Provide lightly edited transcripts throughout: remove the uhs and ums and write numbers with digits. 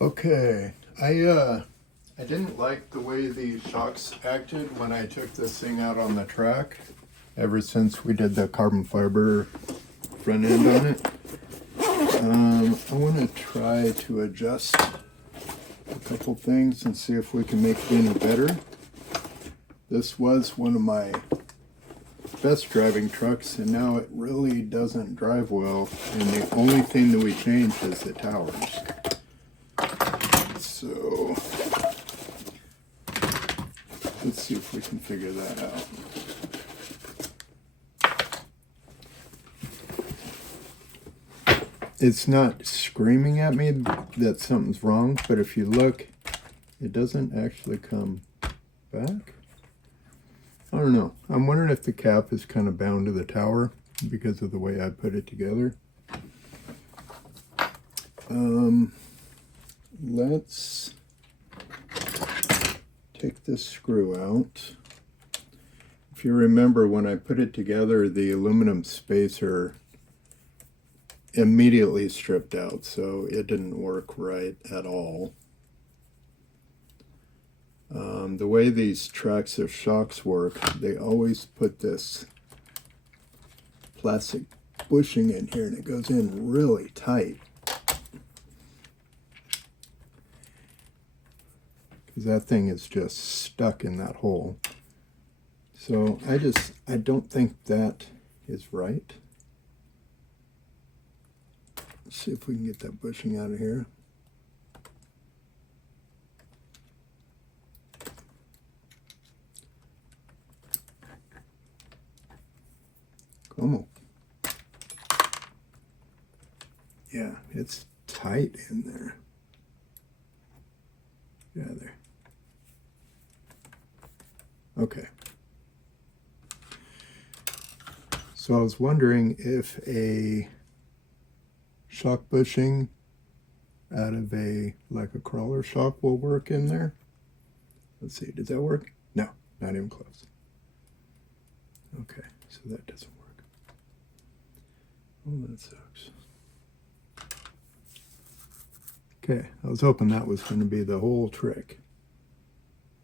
Okay, I didn't like the way the shocks acted when I took this thing out on the track. Ever since we did the carbon fiber front end on it, I want to try to adjust a couple things and see if we can make it any better. This was one of my best driving trucks, and now it really doesn't drive well. And the only thing that we changed is the towers. So let's see if we can figure that out. It's not screaming at me that something's wrong, but if you look, it doesn't actually come back. I don't know. I'm wondering if the cap is kind of bound to the tower because of the way I put it together. Let's take this screw out. If you remember, when I put it together, the aluminum spacer immediately stripped out, so it didn't work right at all. The way these tracks of shocks work, they always put this plastic bushing in here, and it goes in really tight. Because that thing is just stuck in that hole. So I don't think that is right. Let's see if we can get that bushing out of here. Come on. Yeah, it's tight in there. Yeah, there. Okay. So I was wondering if a shock bushing out of like a crawler shock will work in there. Let's see, does that work? No, not even close. Okay, so that doesn't work. Oh, that sucks. Okay, I was hoping that was going to be the whole trick,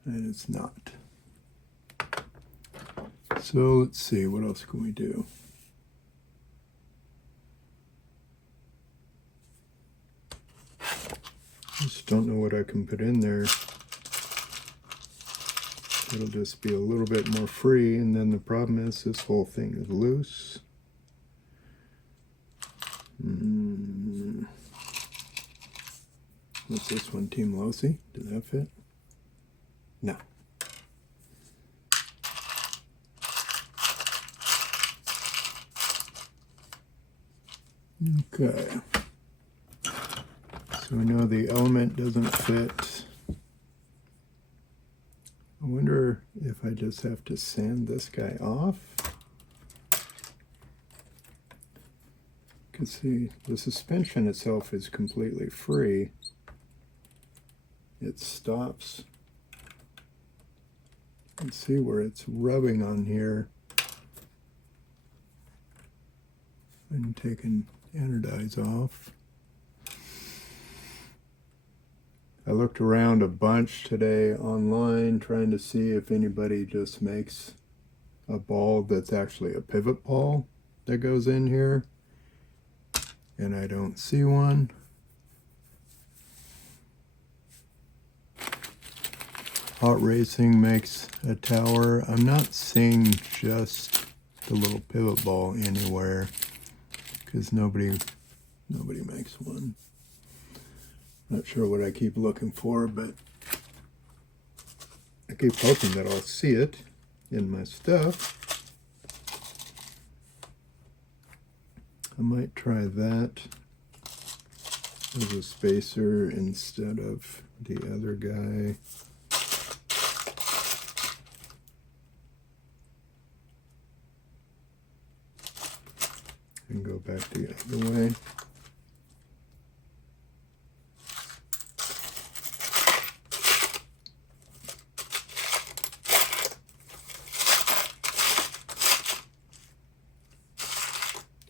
and it's not. So let's see, what else can we do? Just don't know what I can put in there. It'll just be a little bit more free, and then the problem is this whole thing is loose. What's this one, Team Losi? Does that fit? No. Okay. So we know the element doesn't fit. I wonder if I just have to sand this guy off. Because see, the suspension itself is completely free. It stops. You can see where it's rubbing on here. And taking anodize off. I looked around a bunch today online trying to see if anybody just makes a ball that's actually a pivot ball that goes in here, and I don't see one. Hot Racing makes a tower. I'm not seeing just the little pivot ball anywhere because nobody makes one. Not sure what I keep looking for, but I keep hoping that I'll see it in my stuff. I might try that as a spacer instead of the other guy. And go back the other way.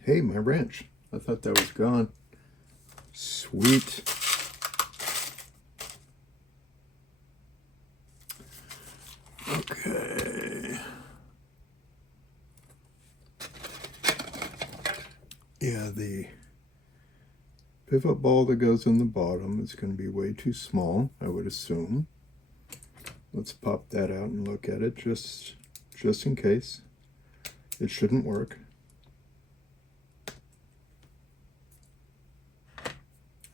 Hey, my wrench. I thought that was gone. Sweet. Okay. Yeah, the pivot ball that goes in the bottom is going to be way too small, I would assume. Let's pop that out and look at it just in case. It shouldn't work.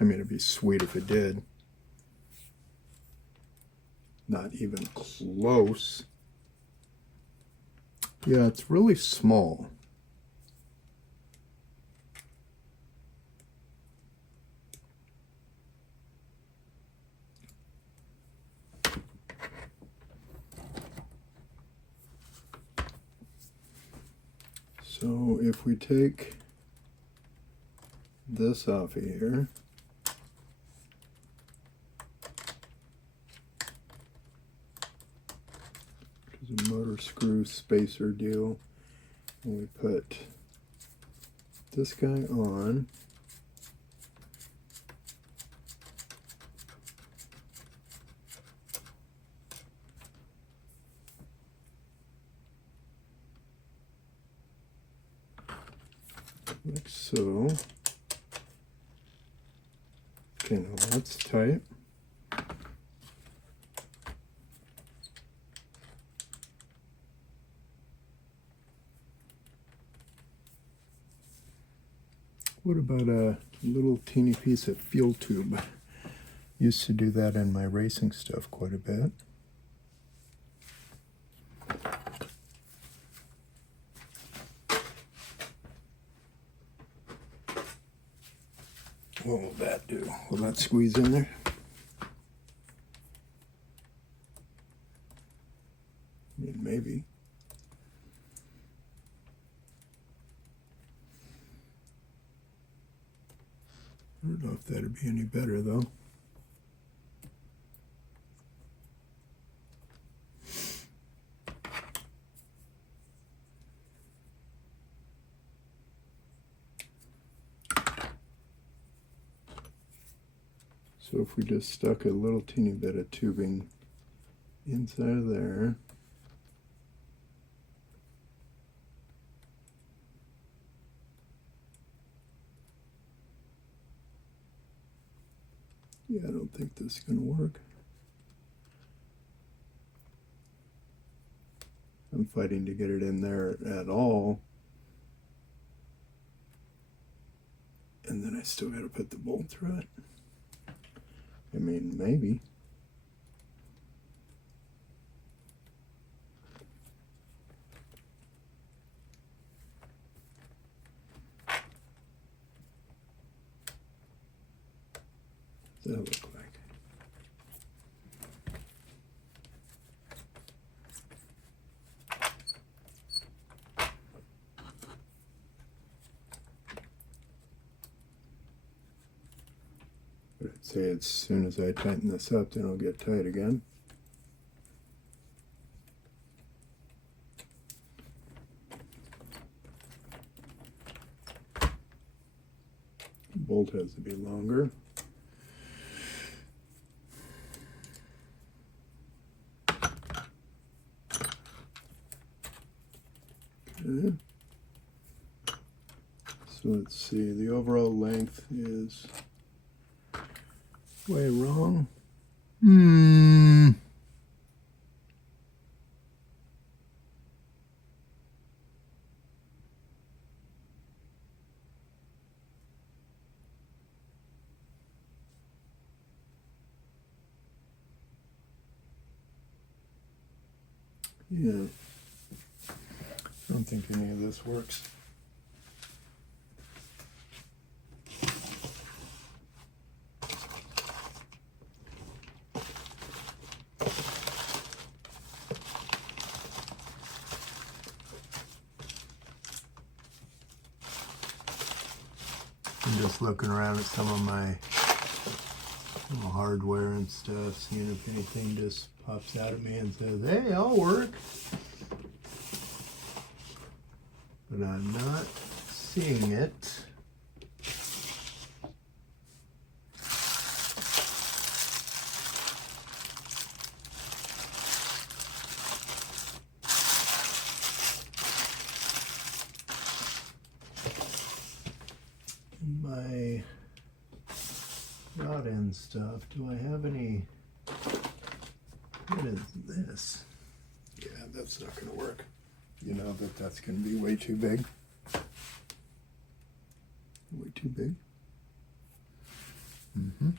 I mean, it'd be sweet if it did. Not even close. Yeah, it's really small. So if we take this off of here, which is a motor screw spacer deal, and we put this guy on, like so. Okay, now that's tight. What about a little teeny piece of fuel tube? Used to do that in my racing stuff quite a bit. What will that do? Will that squeeze in there? I mean, maybe. I don't know if that'd be any better though. So if we just stuck a little teeny bit of tubing inside of there, yeah, I don't think this is going to work. I'm fighting to get it in there at all. And then I still got to put the bolt through it. I mean, maybe. What does that look like? But I'd say as soon as I tighten this up, then it'll get tight again. The bolt has to be longer. Okay. So let's see, the overall length is way wrong. Yeah. I don't think any of this works. I'm just looking around at some of my hardware and stuff, seeing if anything just pops out at me and says, hey, I'll work. But I'm not seeing it. in my rod end stuff, do I have any? What is this? Yeah, that's not going to work. You know that that's going to be way too big. Way too big. Mm-hmm.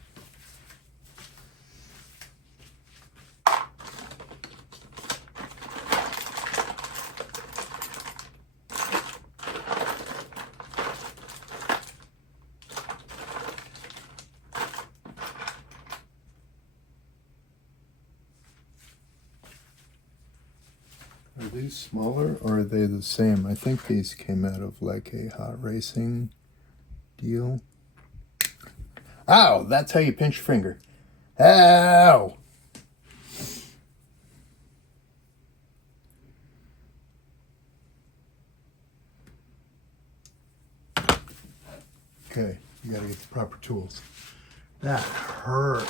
Are these smaller or are they the same? I think these came out of like a hot racing deal. Ow! That's how you pinch your finger. Ow! Okay, you gotta get the proper tools. That hurt.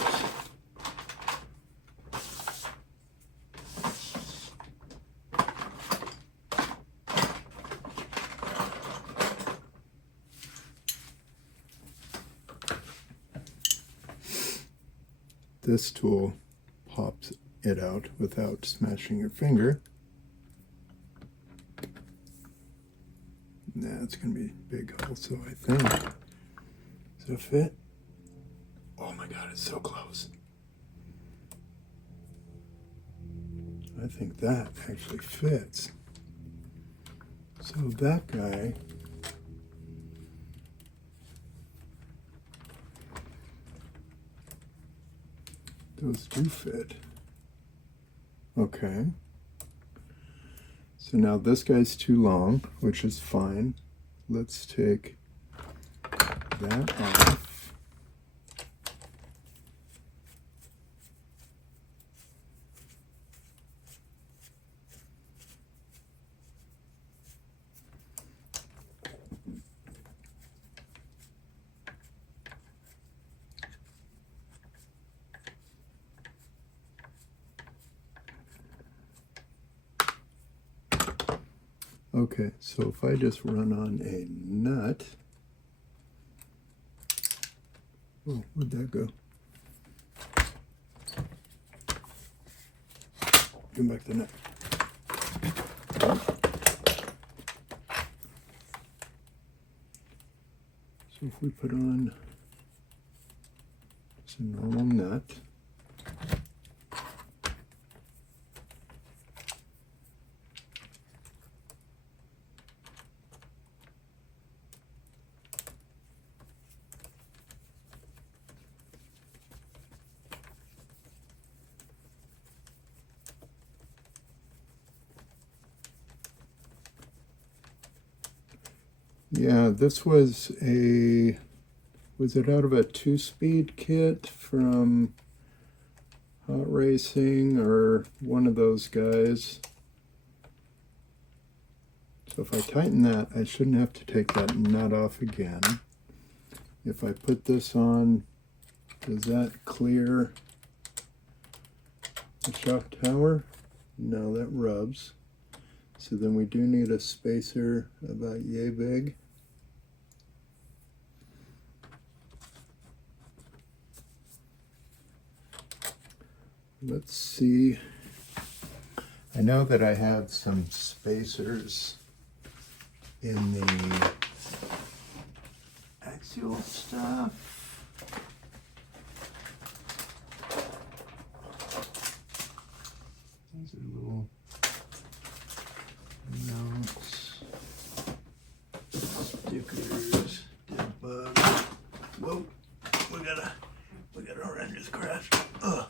This tool pops it out without smashing your finger. That's going to be big also, I think. Does it fit? Oh my god, it's so close. I think that actually fits. So that guy, those do fit. Okay. So now this guy's too long, which is fine. Let's take that off. Okay, so if I just run on a nut, oh, where'd that go? Give back the nut. So if we put on just a normal nut, yeah, this was it out of a 2-speed kit from Hot Racing or one of those guys. So if I tighten that, I shouldn't have to take that nut off again. If I put this on, does that clear the shock tower? No, that rubs. So then we do need a spacer about yay big. Let's see. I know that I have some spacers in the axial stuff. These are little notes, stickers, dead bug. Whoa, we gotta run this craft. Ugh.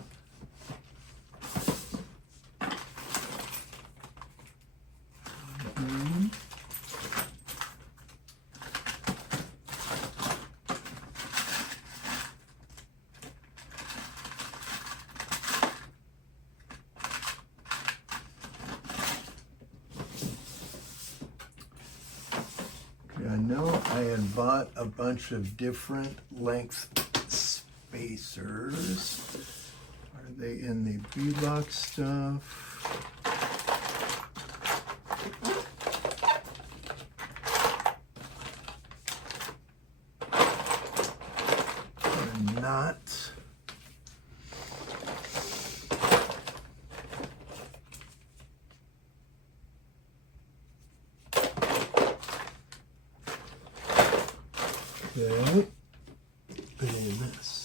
I know I had bought a bunch of different length spacers. Are they in the beadlock stuff? Okay. Put in this.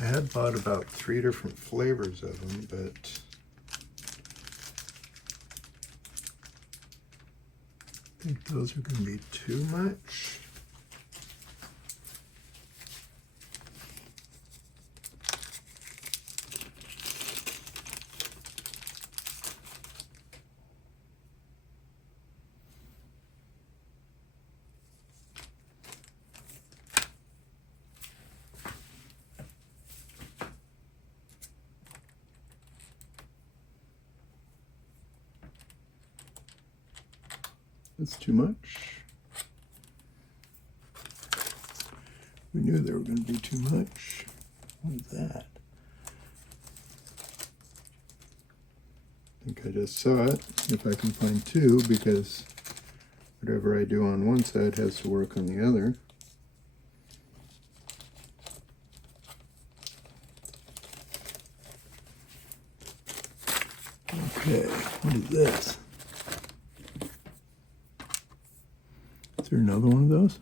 I had bought about 3 different flavors of them, but I think those are going to be too much. That's too much. We knew they were going to be too much. What is that? I think I just saw it, if I can find 2, because whatever I do on one side has to work on the other. Okay, what is this? Is there another one of those?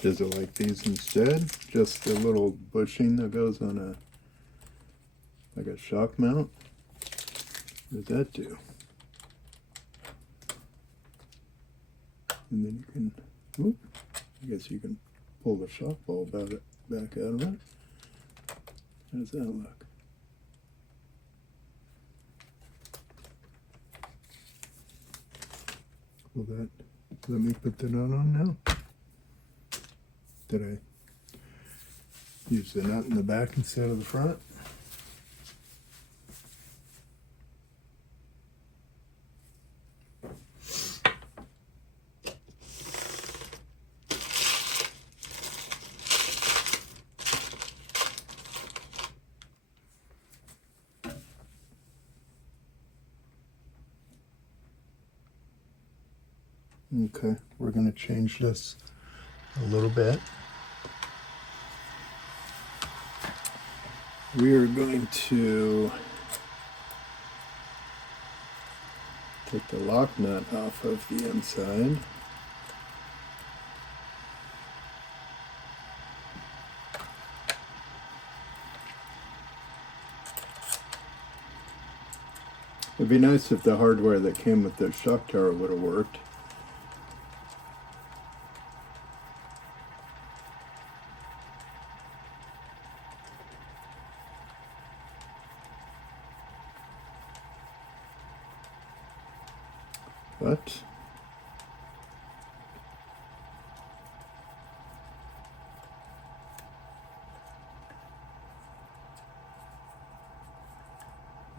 Does it like these instead? Just the little bushing that goes on a, like a shock mount? What does that do? And then you can, whoop, I guess you can pull the shock bulb back out of it. How does that look? Will that let me put the nut on now? Did I use the nut in the back instead of the front? Okay, we're going to change this a little bit. We are going to take the lock nut off of the inside. It'd be nice if the hardware that came with the shock tower would have worked. But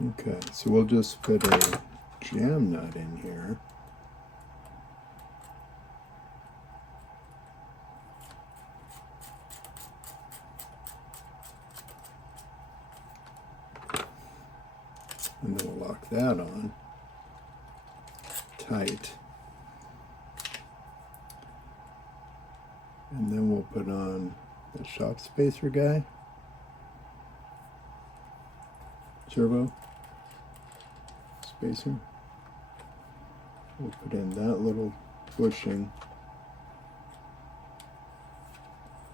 okay, so we'll just put a jam nut in here. And then we'll lock that on tight. And then we'll put on the shock spacer guy. Turbo spacer. We'll put in that little bushing.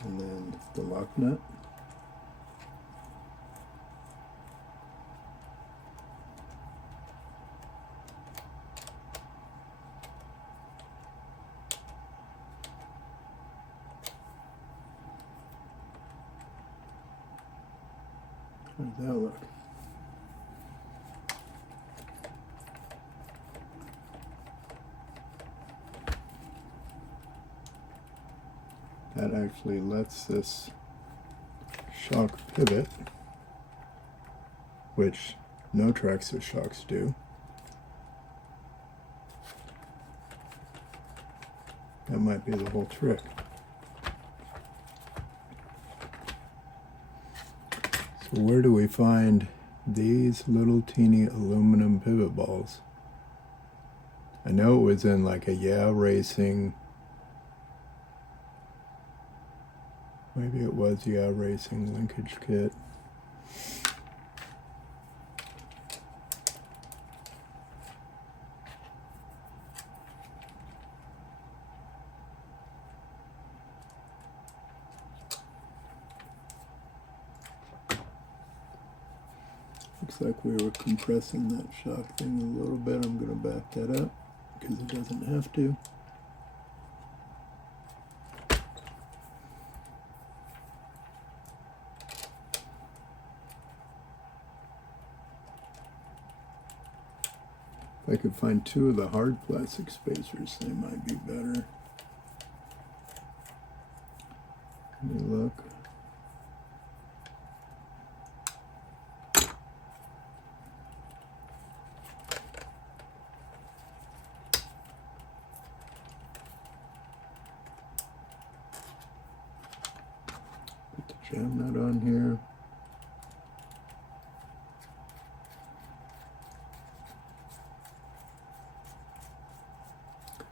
And then the lock nut. How does that look? that actually lets this shock pivot, which no Traxxas shocks do. That might be the whole trick. So where do we find these little teeny aluminum pivot balls? I know it was in like a Yeah Racing. Maybe it was Yeah Racing linkage kit. Looks like we were compressing that shock thing a little bit. I'm going to back that up because it doesn't have to. If I could find two of the hard plastic spacers, they might be better. Let me look. Put the jam nut on here.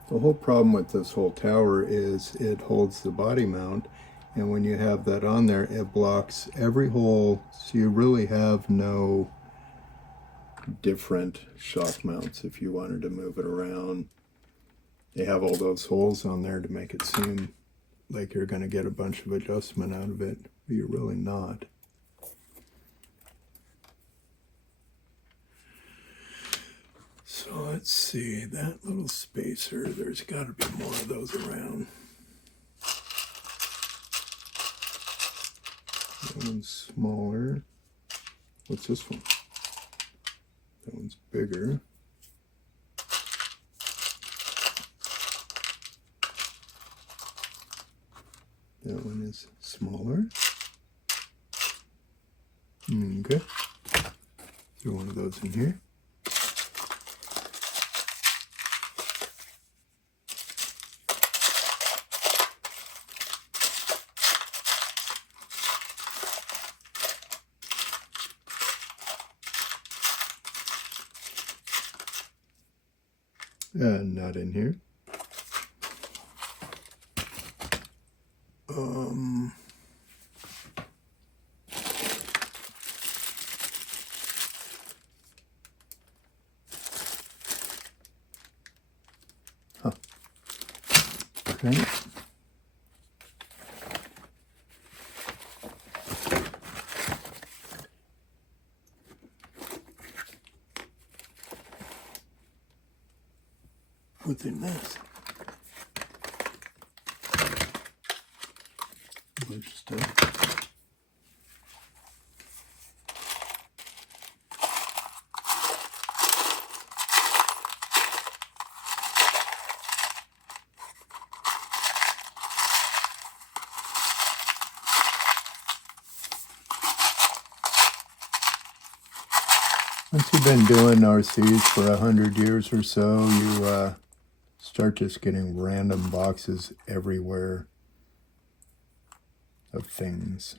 The whole problem with this whole tower is it holds the body mount, and when you have that on there, it blocks every hole, so you really have no different shock mounts if you wanted to move it around. They have all those holes on there to make it seem like you're going to get a bunch of adjustment out of it, but you're really not. So let's see, that little spacer, there's got to be more of those around. That one's smaller. What's this one? That one's bigger. That one is smaller. Okay. Throw one of those in here. Not in here. Huh. Okay. Within this. Bunch of stuff. Once you've been doing RCs for 100 years or so, you start just getting random boxes everywhere of things.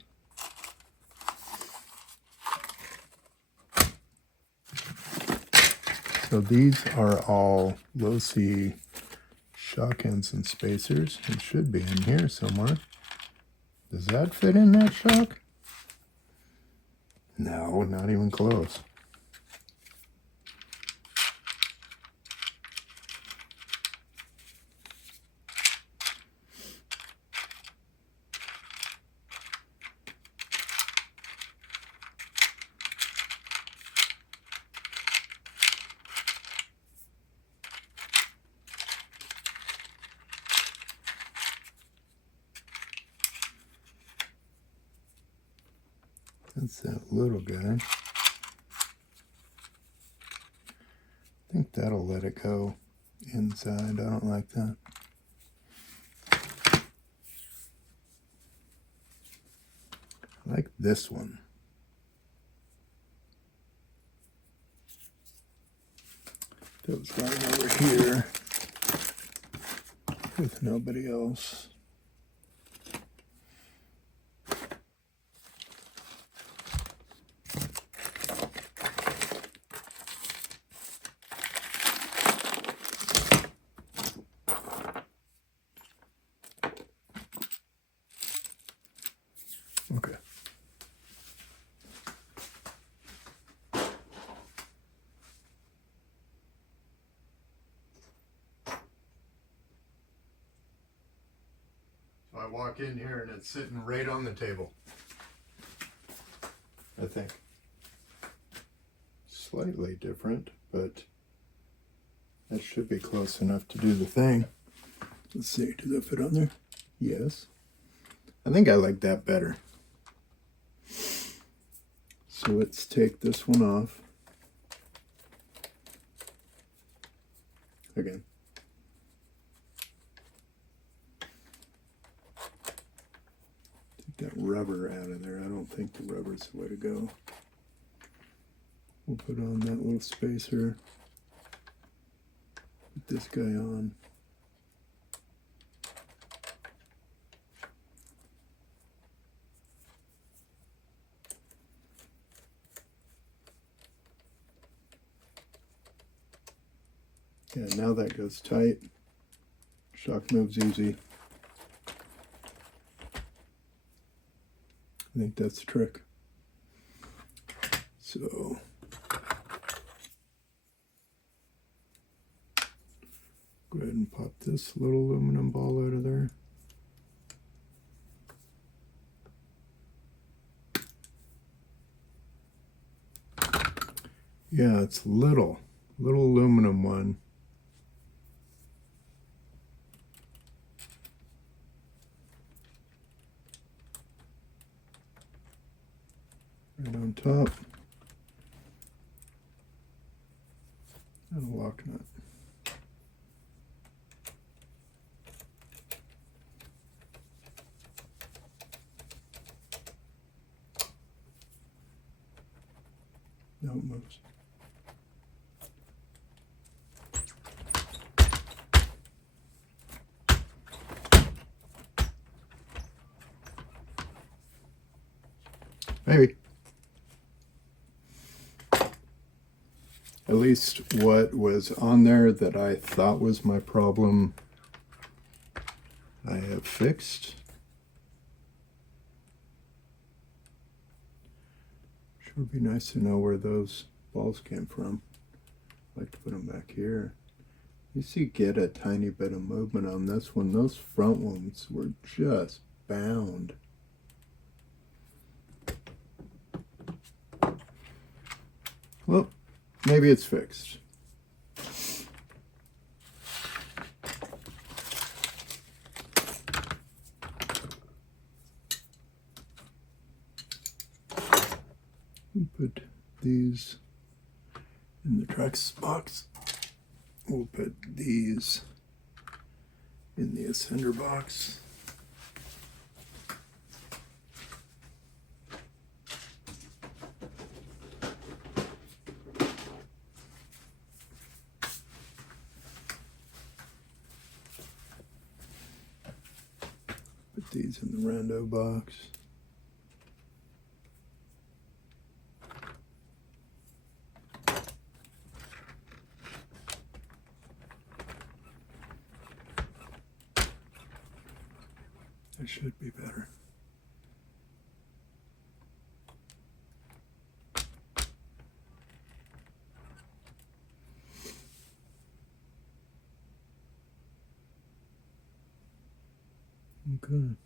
So these are all Losi shock ends and spacers. It should be in here somewhere. Does that fit in that shock? No, not even close. That's that little guy. I think that'll let it go inside. I don't like that. I like this one. That was going over here with nobody else. Okay. So I walk in here and it's sitting right on the table. I think. Slightly different, but that should be close enough to do the thing. Let's see, does that fit on there? Yes. I think I like that better. So let's take this one off. Again. Take that rubber out of there. I don't think the rubber's the way to go. We'll put on that little spacer. Put this guy on. Yeah, now that goes tight. Shock moves easy. I think that's the trick. So go ahead and pop this little aluminum ball out of there. Yeah, it's little aluminum one. Right on top. And a lock nut. Now it moves. Maybe. At least what was on there that I thought was my problem, I have fixed. Sure would be nice to know where those balls came from. I'd like to put them back here. You see, get a tiny bit of movement on this one. Those front ones were just bound. Well, maybe it's fixed. We'll put these in the tracks box. We'll put these in the ascender box. Put these in the rando box. That should be better. Okay.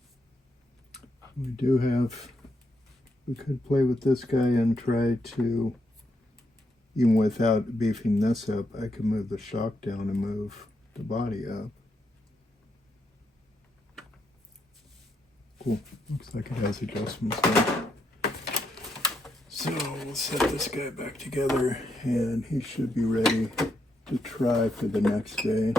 We could play with this guy and try to, even without beefing this up, I could move the shock down and move the body up. Cool. Looks like it has adjustments there. So we'll set this guy back together and he should be ready to try for the next day.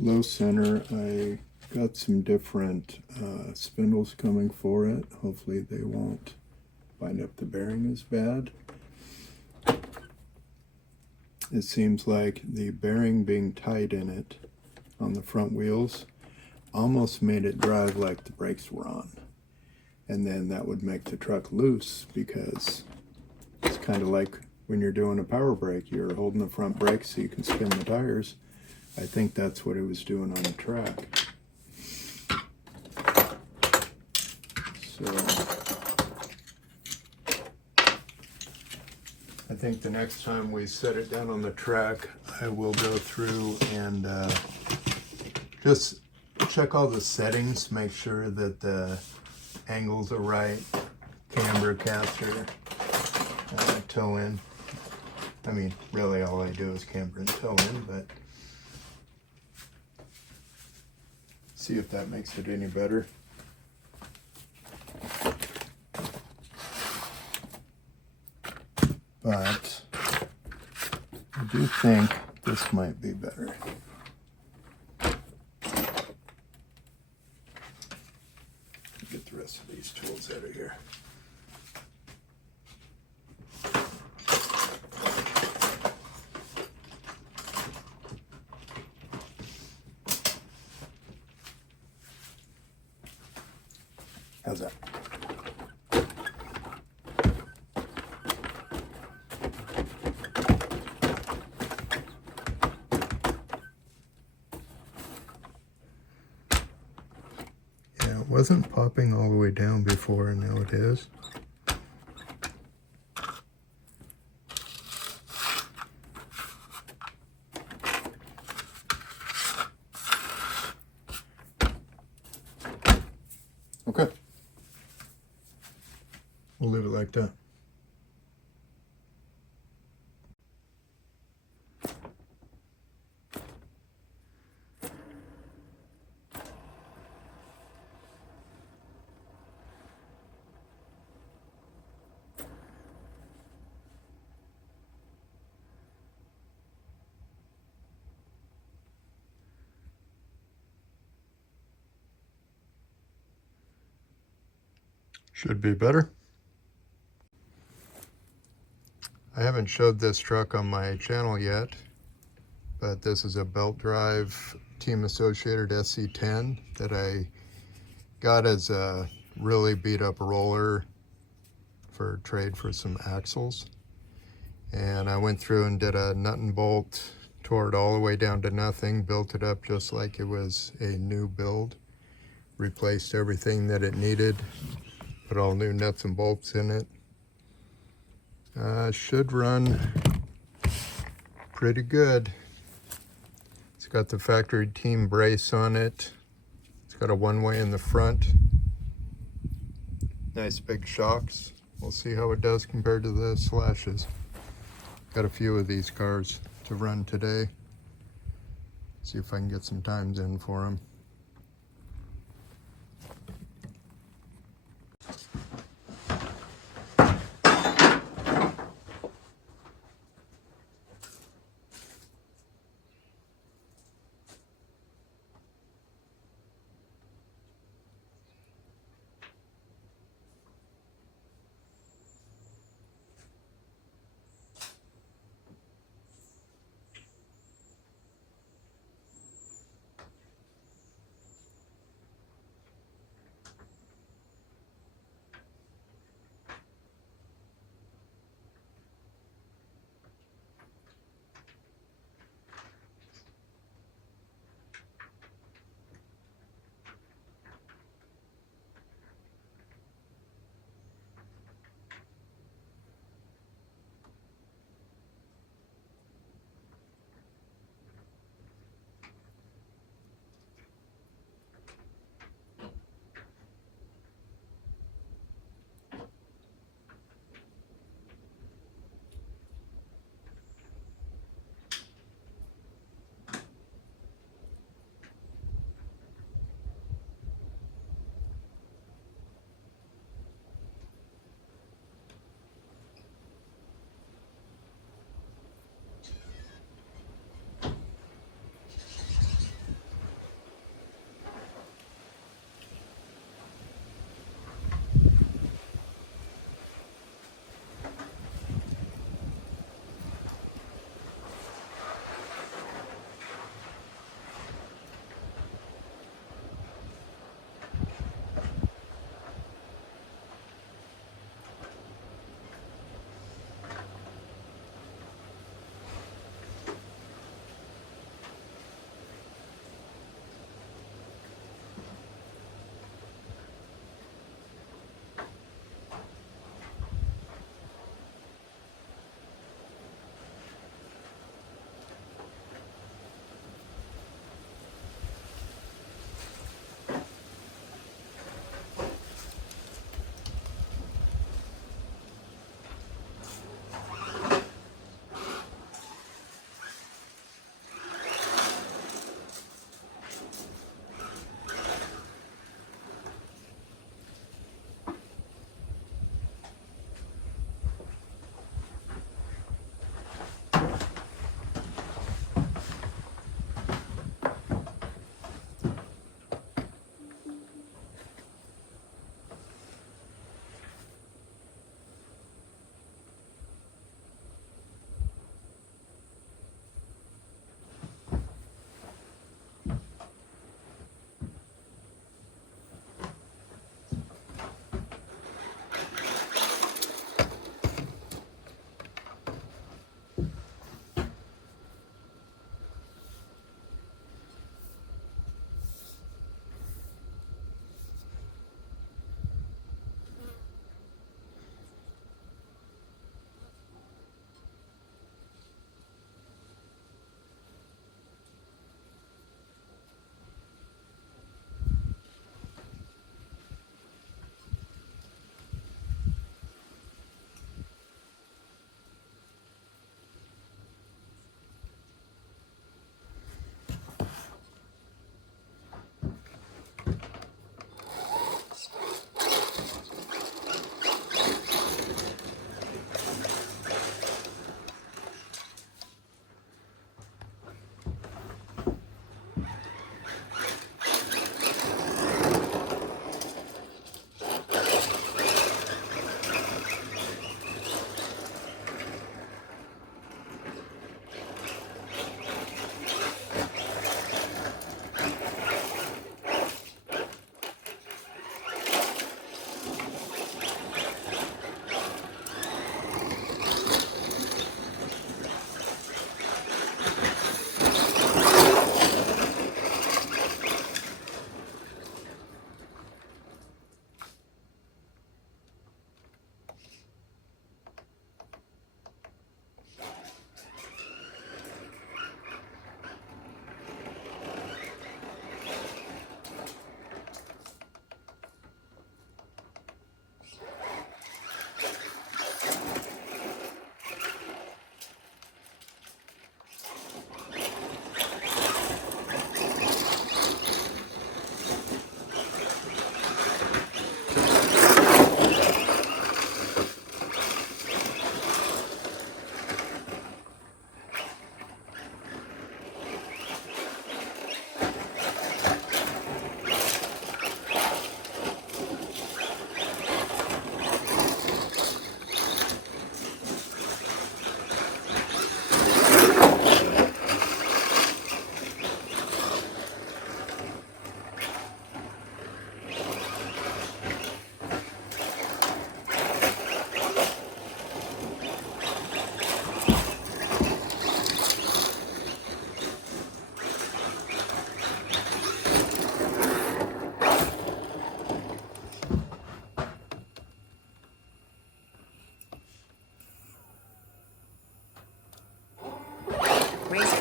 low center. I got some different spindles coming for it. Hopefully they won't bind up the bearing as bad. It seems like the bearing being tight in it on the front wheels almost made it drive like the brakes were on. And then that would make the truck loose, because it's kind of like when you're doing a power brake, you're holding the front brake so you can spin the tires. I think that's what it was doing on the track. So I think the next time we set it down on the track, I will go through and just check all the settings, make sure that the angles are right, camber, caster, toe in. I mean, really all I do is camber and toe in, but see if that makes it any better. But I do think this might be better. Get the rest of these tools out of here. How's that? Yeah, it wasn't popping all the way down before, and now it is. Okay. We'll leave it like that. Should be better. I haven't showed this truck on my channel yet, but this is a belt drive Team Associated SC10 that I got as a really beat up roller for trade for some axles. And I went through and did a nut and bolt, tore it all the way down to nothing, built it up just like it was a new build, replaced everything that it needed, put all new nuts and bolts in it. Should run pretty good. It's got the factory team brace on it. It's got a one-way in the front. Nice big shocks. We'll see how it does compared to the slashes. Got a few of these cars to run today. See if I can get some times in for them.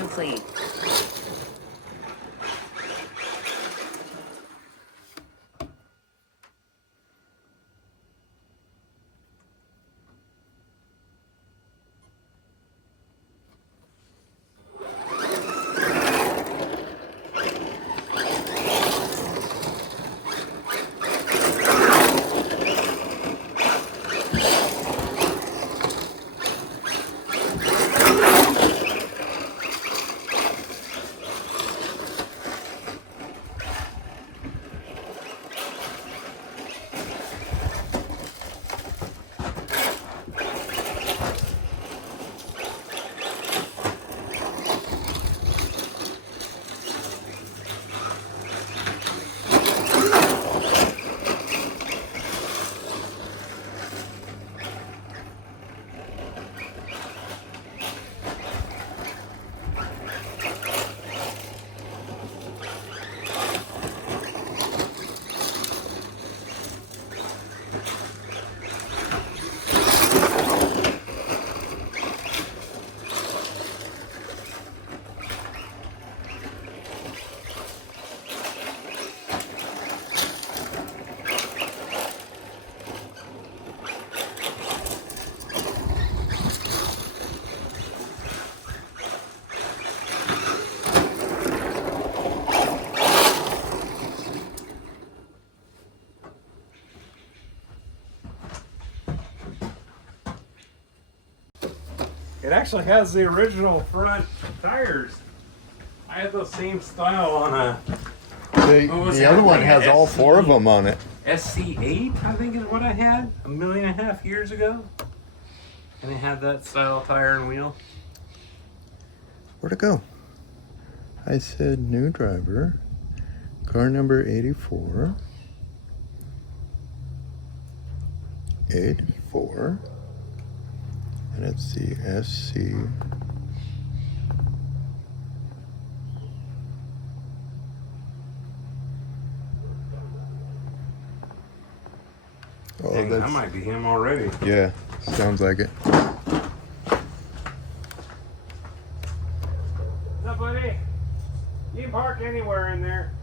complete. It actually has the original front tires. I had those same style on a The other one has all 4 of them on it. SC8, I think is what I had 1.5 million years ago. And it had that style tire and wheel. Where'd it go? I said new driver, car number 84. 84. And it's the SC. Oh, Dang, that might be him already. Yeah, sounds like it. What's up, buddy? You can park anywhere in there.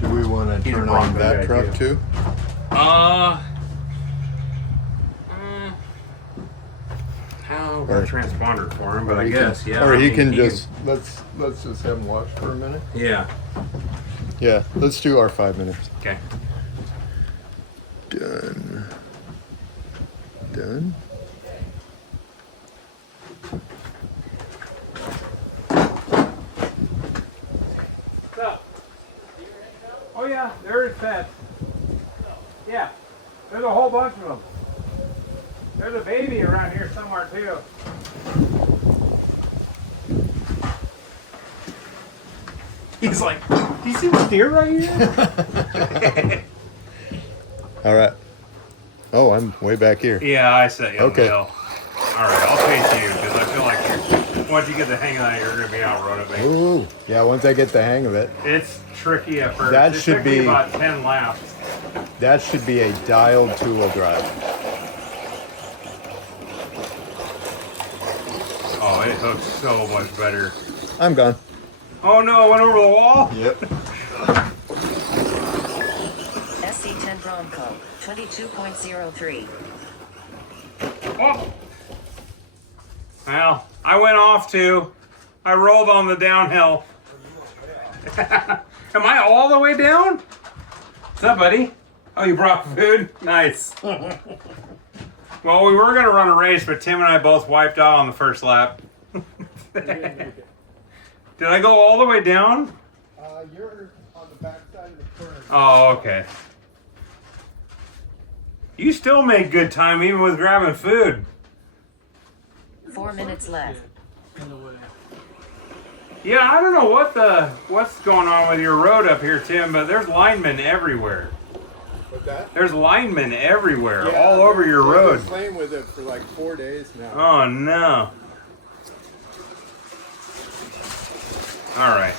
Do we want to turn on that truck too? How about a transponder for him? But I guess, yeah. Or he can just let's just have him watch for a minute. Yeah. Yeah, let's do our 5 minutes. Okay. Done. Done. What's up? Oh yeah, there is pets. Yeah, there's a whole bunch of them. There's a baby around here somewhere too. He's like, do you see the deer right here? All right. Oh, I'm way back here. Yeah, I set you Okay. on the hill. All right, I'll chase you because I feel like once you get the hang of that, you're going to be out road at me. Ooh. Yeah, once I get the hang of it. It's tricky at first. That it should took me be- about 10 laps. That should be a dialed two-wheel drive. Oh, it hooks so much better. I'm gone. Oh no, I went over the wall? Yep. SC10 Bronco, 22.03. Oh. Well, I went off too. I rolled on the downhill. Am I all the way down? What's up, buddy? Oh, you brought food? Nice. Well, we were going to run a race, but Tim and I both wiped out on the first lap. Did I go all the way down? You're on the back side of the curve. Oh, okay. You still make good time even with grabbing food. 4 minutes left. Yeah, I don't know what's going on with your road up here, Tim, but there's linemen everywhere. What's that? There's linemen everywhere, all over your road. I've been playing with it for like 4 days now. Oh no. All right.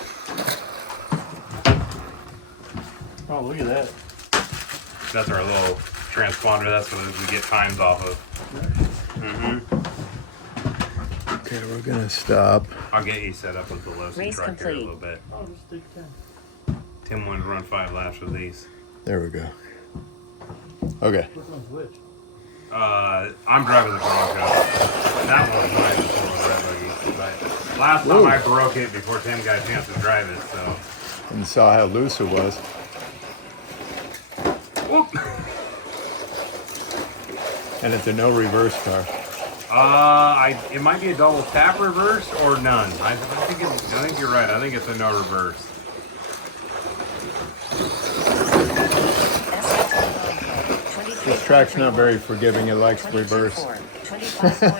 Oh, look at that. That's our little transponder. That's what we get times off of. Okay, we're gonna stop. I'll get you set up with the Losi Race truck here in a complete. little bit. Oh, just take 10. Tim wanted to run 5 laps with these. There we go. Okay. Which one's which? I'm driving the Bronco. That one's mine before the red buggy. But last time Ooh. I broke it before Tim got a chance to drive it, so. And saw how loose it was. Whoop. And it's a no reverse car. It might be a double tap reverse or none. I think you're right. I think it's a no reverse. This track's not very forgiving. It likes reverse.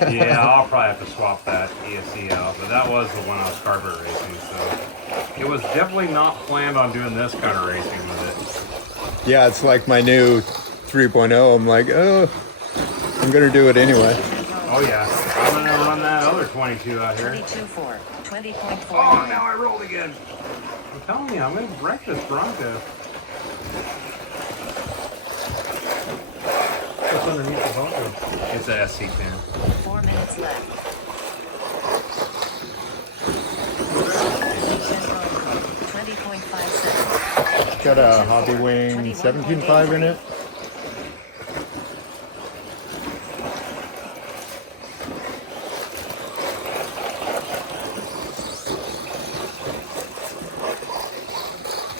Yeah, I'll probably have to swap that ESC out. But that was the one I was carpet racing, so it was definitely not planned on doing this kind of racing with it. Yeah, it's like my new 3.0. I'm like, oh, I'm gonna do it anyway. Oh yeah, I'm gonna run that other 22 out here. 22.4, 20.4. Oh, now I rolled again. I'm telling you, I'm gonna wreck this Bronco. What's underneath the bunker? It's a SC10. 4 minutes left. SC10 Bronco, 20.57. It's got a Hobby Wing 17.5 in it.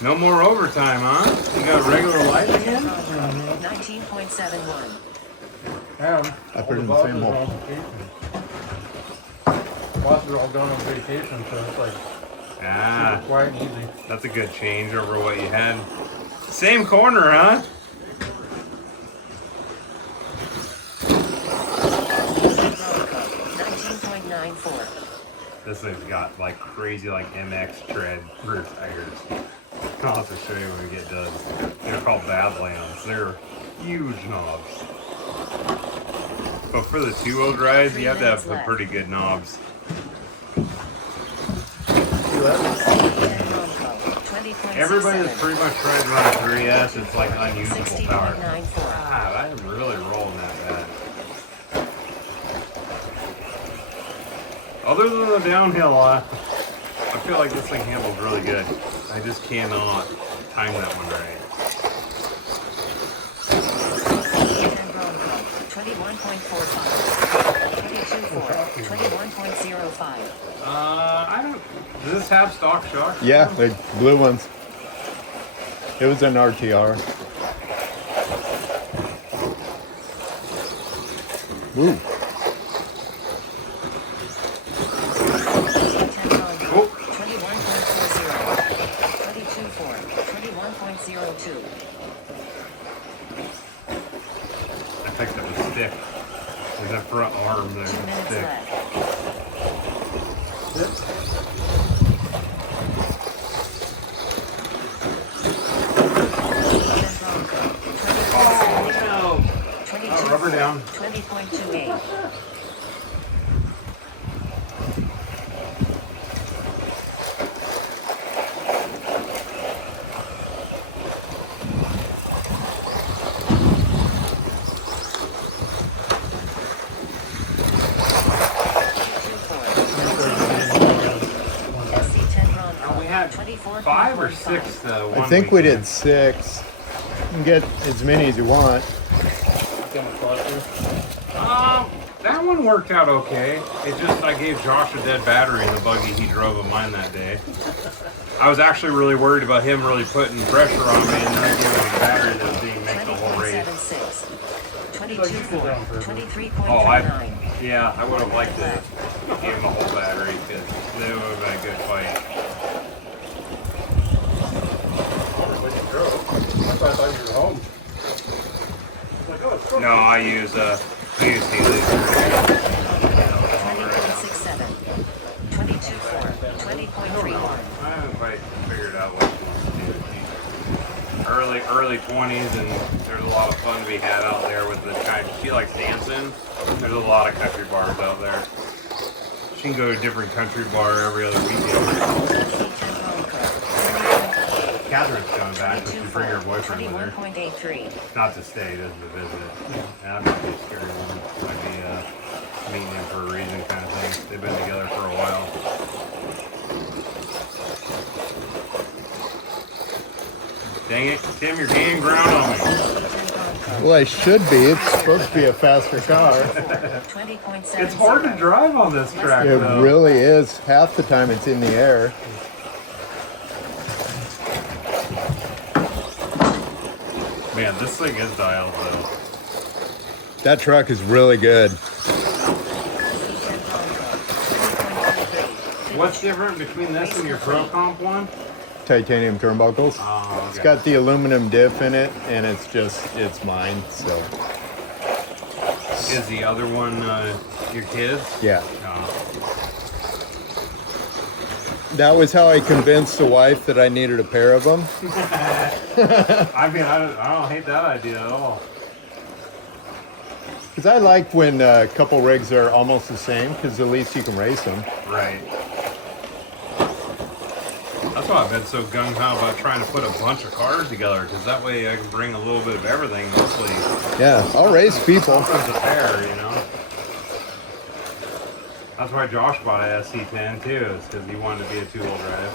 No more overtime, huh? You got regular life again? 19.71. Yeah, I put it in the same hole. Bosses are all gone on vacation, so it's like Ah, super quiet and easy. that's a good change over what you had. Same corner, huh? Bronco, 19.94. This thing's got like crazy like MX tread rear tires. I'll have to show you when we get done. They're called Badlands. They're huge knobs. But for the 2-wheel drives, you have to have some pretty good knobs. SC10 Bronco, 20.67. Everybody that's pretty much trying to run a 3S, it's like unusable power. 60.94. God, I am really rolling that bad. Other than the downhill, I feel like this thing handles really good. I just cannot time that one right. SC10 Bronco, 21.45. 22.4, 21.05. I don't. Does this have stock shocks? Yeah, the blue ones. It was an RTR. Woo. SC10 Bronco, Oh, 21.40. 22.4, 21.02. I picked up a stick. There's that front arm there. 2 minutes Stick. left. SC10 Bronco, Oh, no. Rubber down. 20.28. SC10 Bronco, We had 24.45. 5 or 6 one I think we weekend. did 6. You can get as many as you want. That one worked out okay. It just, I gave Josh a dead battery in the buggy he drove of mine that day. I was actually really worried about him really putting pressure on me, and then I gave him a battery that was being make the whole race. 20.76. 22.4. 23.39. Oh, yeah, I would have liked to give him a whole battery, because it would have been a good fight. When you drove, that's why I thought you were home. Like, oh, it's No, I use Healy. 20.67. 22.4. 20.31. I haven't quite figured out what early 20s, and there's a lot of fun to be had out there with the kind. She likes dancing. There's a lot of country bars out there. She can go to a different country bar every other weekend. SC10 Bronco, 20.8. Catherine's coming back, but she's bring her 22.4, boyfriend with her. 21.83. Not to stay, just to visit. Yeah, that might be a scary one. Might be meeting him for a reason kind of thing. They've been together for a while. Dang it, Tim, you're gaining ground on me. Well, I should be. It's supposed to be a faster car. 20.7. It's hard to drive on this track, It though. really is. Half the time it's in the air. Man, this thing is dialed, though. That truck is really good. What's different between this and your Pro Comp one? Titanium turnbuckles. Oh, okay. It's got the aluminum diff in it, and it's mine. So Is the other one your kid's? yeah, Oh. that was how I convinced the wife that I needed a pair of them. I mean, I don't hate that idea at all. Because I like when a couple rigs are almost the same, because at least you can race them. Right. That's why I've been so gung-ho about trying to put a bunch of cars together, because that way I can bring a little bit of everything, mostly Yeah, I'll race people. something's a pair, you know? That's why Josh bought a SC10 too, is because he wanted to be a two-wheel drive.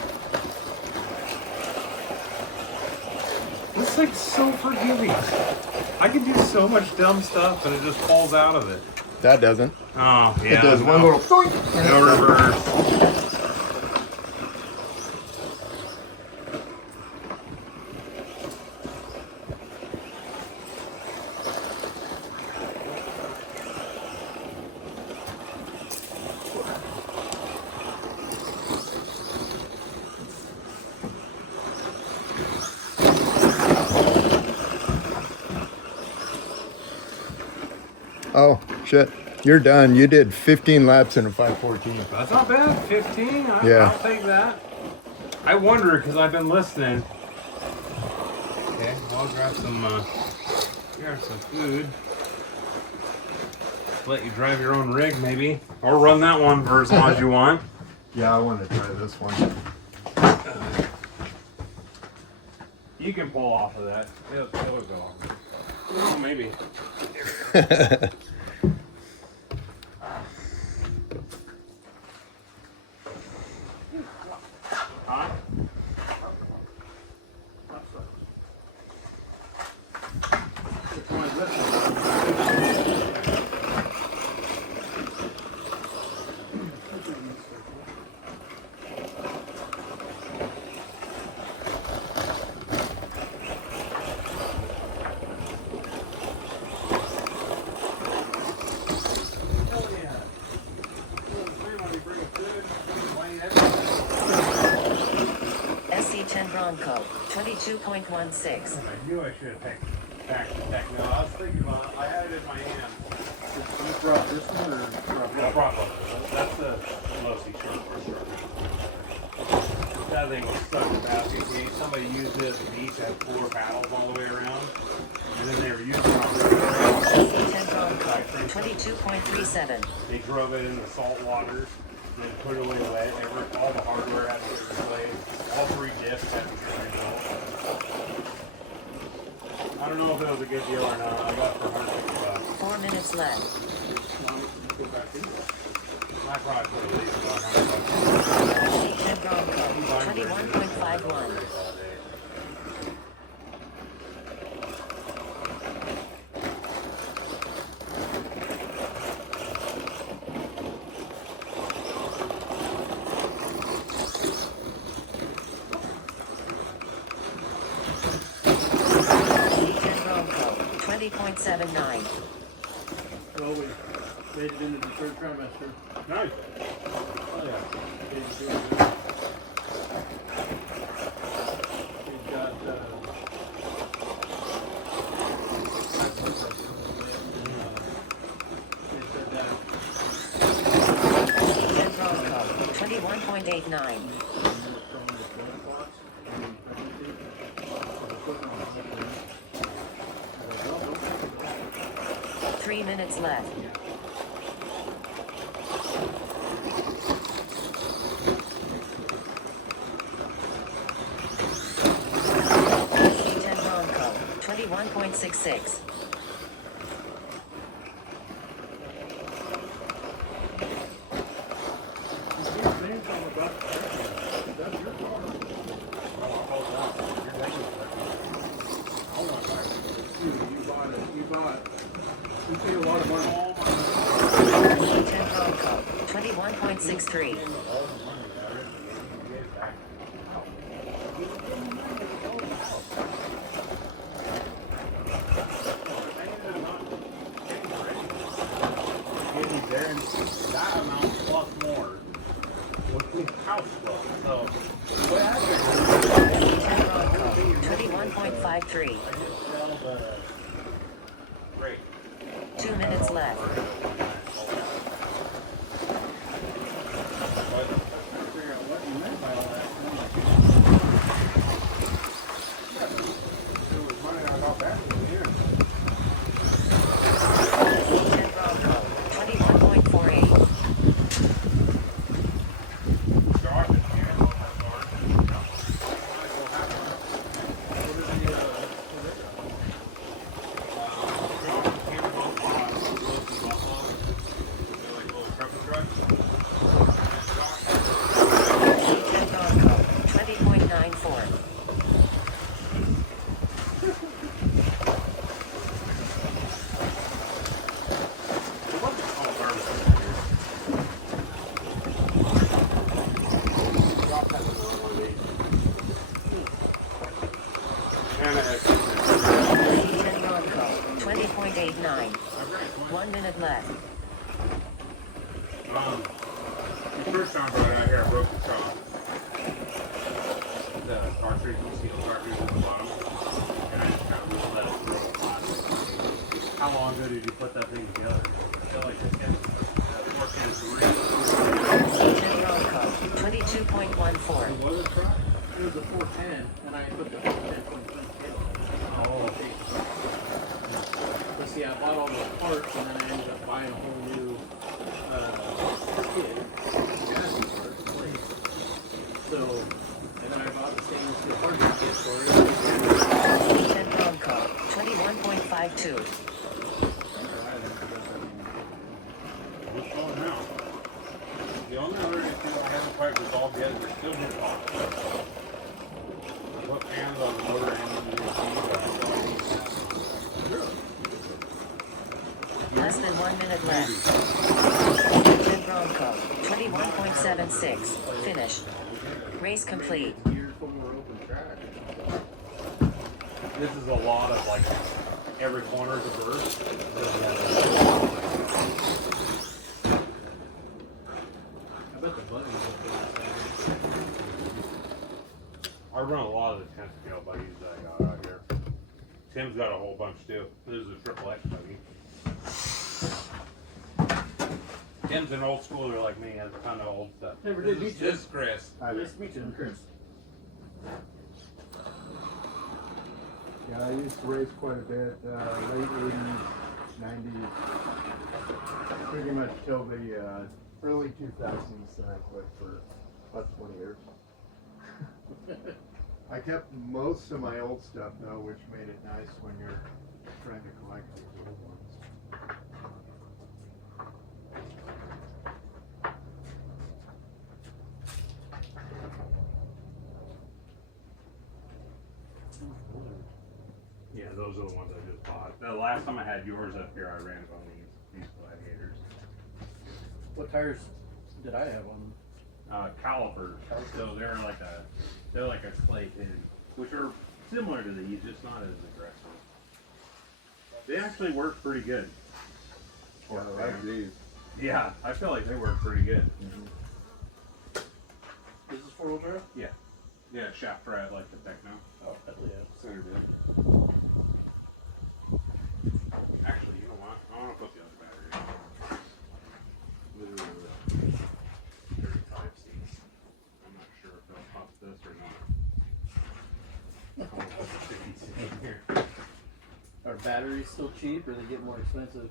This thing's so forgiving. I can do so much dumb stuff, and it just falls out of it. That doesn't. Oh, yeah. It does one no. little thunk. No reverse. Oh, shit. You're done. You did 15 laps in a 514. That's not bad. 15. Yeah. I'll take that. I wonder because I've been listening. Okay, I'll grab some food. Let you drive your own rig, maybe, or run that one for as long as you want. Yeah, I want to try this one. You can pull off of that. It'll go off. Oh, maybe. Huh? Which one is this one? Hell yeah. SC10 Bronco, 22.16. I knew I should have picked back to tech. No, I was thinking about it. I had it in my hand. You brought this one or? Yeah, Bronco. That's the Losi short for sure. That thing was such a basket case. Somebody used it at the beach, had 4 paddles all the way around. And then they were using it on the SC10 Bronco, 22.37. They drove it in the salt water, then put it away wet. All the hardware had to get replaced. All 3 diffs had to get rebuilt. I don't know if it was a good deal or not. I got it for $150. 4 minutes left. Go back in there. I probably put at least about $100. SC10 Bronco, 21.51. SC10 Bronco, 20.79. Well, we made it into the third trimester. Nice. Oh, yeah. We've got, SC10 Bronco, 21.89. 3 minutes left. 21.66. You paid a lot of money. 10 Bronco, 21.63. That amount plus more would be house flow. So, what happened? 10 Bronco, 21.53. Great. 2 minutes left. The first time I brought it out here, I broke the top. The cartridge, the steel cartridge at the bottom. And I just kind of let it throw. How long ago did you put that thing together? I feel like it's getting 22.14. Was it truck? It was a 410, and I put the 410.3 kit. Oh. But see, I bought all those parts, and then I ended up buying a whole new kit. So, and then I bought the stainless steel cartridge kit for it. 10 Bronco, 21.52. What's going now? The only other issue I haven't quite resolved yet is it's still getting hot. I put fans on the motor and the AC, but I still need that. Less than 1 minute left. 10 Bronco, 21.76. Finish. Race complete. This is a lot of like every corner is a burst. I bet the button was up I run a lot of the 10 scale buggies that I got out here. Tim's got a whole bunch too. This is a triple X buggy. Tim's an old schooler like me, has a ton of old stuff. Never did meet you. This is Chris. Nice to meet you, Chris. Yeah, I used to race quite a bit, late 80s, 90s, pretty much till the early 2000s, then I quit for about 20 years. I kept most of my old stuff though, which made it nice when you're trying to collect these old ones. Yeah, those are the ones I just bought. The last time I had yours up here, I ran it on these gladiators. What tires did I have on? Calipers. So they're like a clay pin, which are similar to these, just not as aggressive. They actually work pretty good. I like these. Yeah, I feel like they work pretty good. This is 4-wheel drive? Yeah. Yeah, shaft drive like the Techno. Oh, hell yeah. Center bit. Actually, you know what? I want to put the other battery in. Literally 35 Cs. I'm not sure if they'll pop this or not. I'm gonna put the 50 C in here. Are batteries still cheap, or they get more expensive?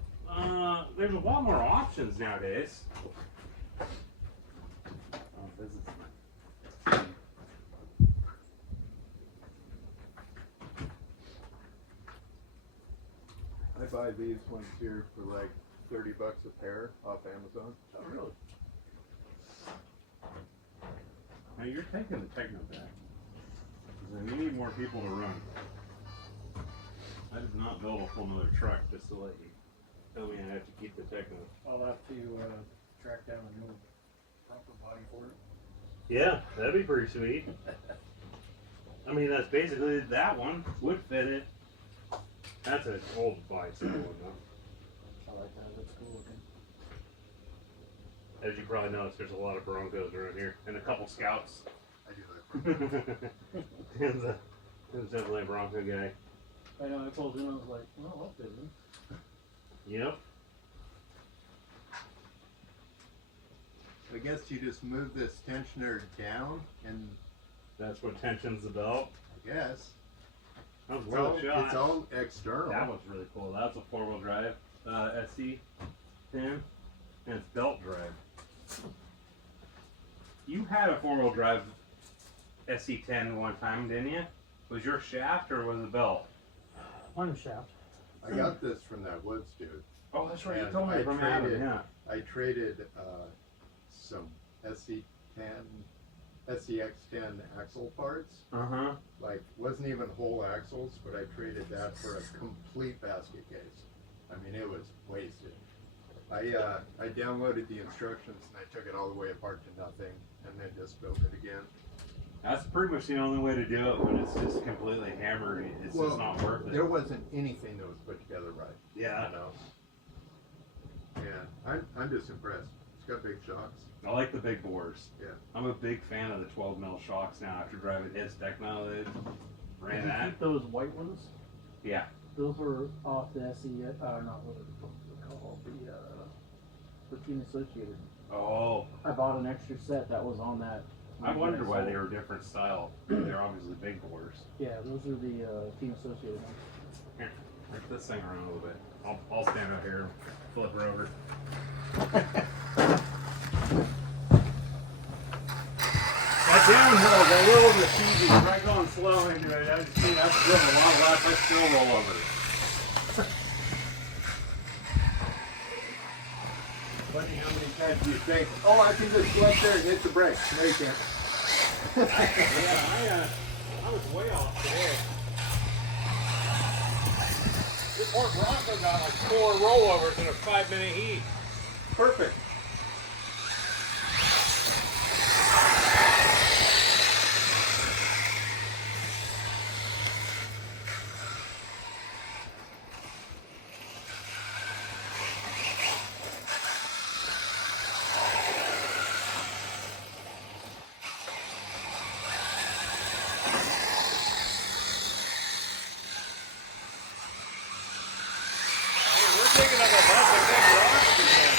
There's a lot more options nowadays. Oh, this is buy these ones here for like $30 a pair off Amazon. Oh, really? Now you're taking the Techno back. Then you need more people to run. I did not build a whole nother truck just to let you tell me I have to keep the Techno. I'll have to track down a new proper body for it. Yeah, that'd be pretty sweet. I mean, that's basically that one would fit it. That's an old bicycle one though. I like that. That's cool looking. As you probably noticed, there's a lot of Broncos around here and a couple Scouts. I do that. Tim's definitely a Bronco guy. I know. I told him I was like, well, I'll fit him. Yep. I guess you just move this tensioner down, and That's what tension's about. I guess That was it's worth all, a shot. it's all external. That was really cool. That's a 4-wheel drive SC10, and it's belt drive. You had a 4-wheel drive SC10 one time, didn't you? Was your shaft or was it belt? I'm shaft. I got this from that Woods dude. Oh, that's right. You And told me I from traded- Adam. Yeah. I traded some SCX10 axle parts. Uh huh. Like, wasn't even whole axles, but I traded that for a complete basket case. I mean, it was wasted. I downloaded the instructions and I took it all the way apart to nothing and then just built it again. That's pretty much the only way to do it, but it's just completely hammered. It's just not worth it. There wasn't anything that was put together right. Yeah. You know? Yeah, I'm just impressed. It's got big shocks. I like the big bores. Yeah. I'm a big fan of the 12 mil shocks now after driving his Techno. They Did ran you that. keep those white ones? Yeah. Those were off the SE, not what it's called, the Team Associated. Oh. I bought an extra set that was on that. I wonder why they were different style. They're obviously big bores. Yeah, those are the Team Associated ones. Here, flip this thing around a little bit. I'll stand out here and flip her over. That downhill is a little bit easy. Try going slow into it. I've driven a lot of laps. I still roll over. Funny how many times you think, oh, I can just go up there and hit the brakes. No, you can't. Yeah, I was way off today. This poor Bronco got like 4 rollovers in a 5-minute heat. Perfect. We're taking up a bunch of big rocks again.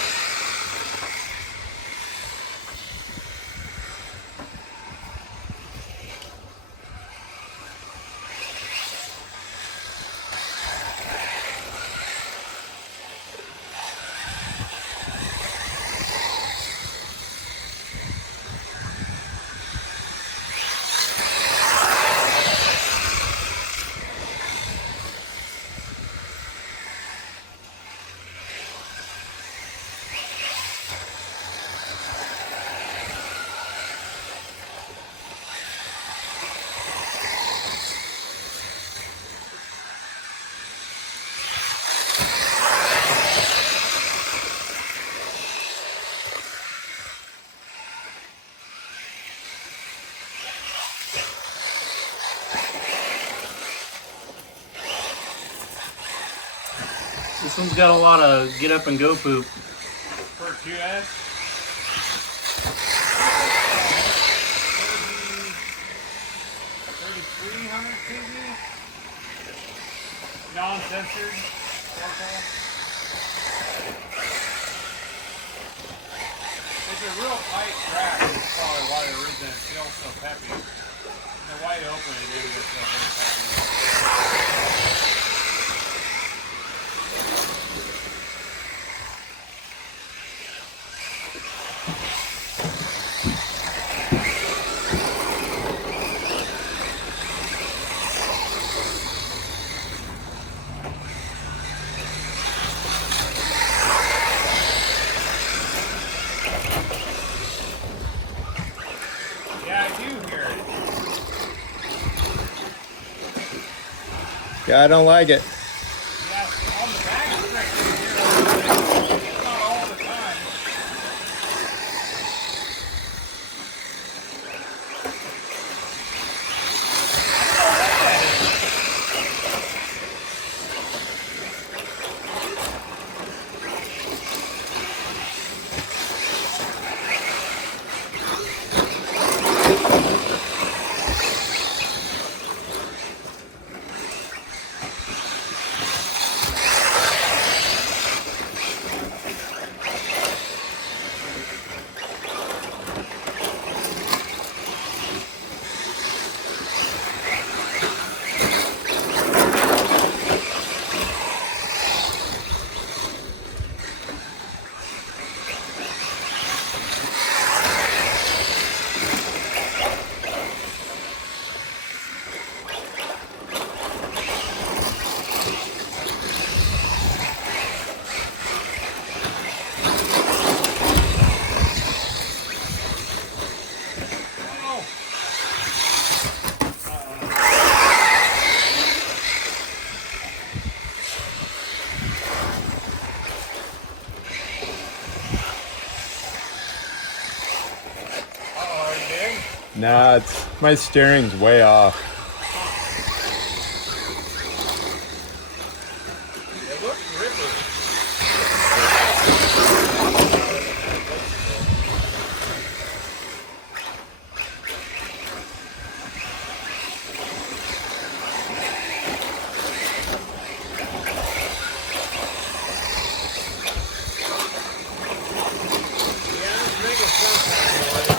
This one's got a lot of get up and go poop. For 2S. 3,300 kg. Non-censored. It's a real tight track. That's probably why the reason it feels so peppy. And the wide open, it didn't feel very peppy. Yeah, I don't like it. Yeah, on the back section here, it's not all the time. Nah, it's my steering's way off. It looks ripping. Yeah, it's making some kind of noise.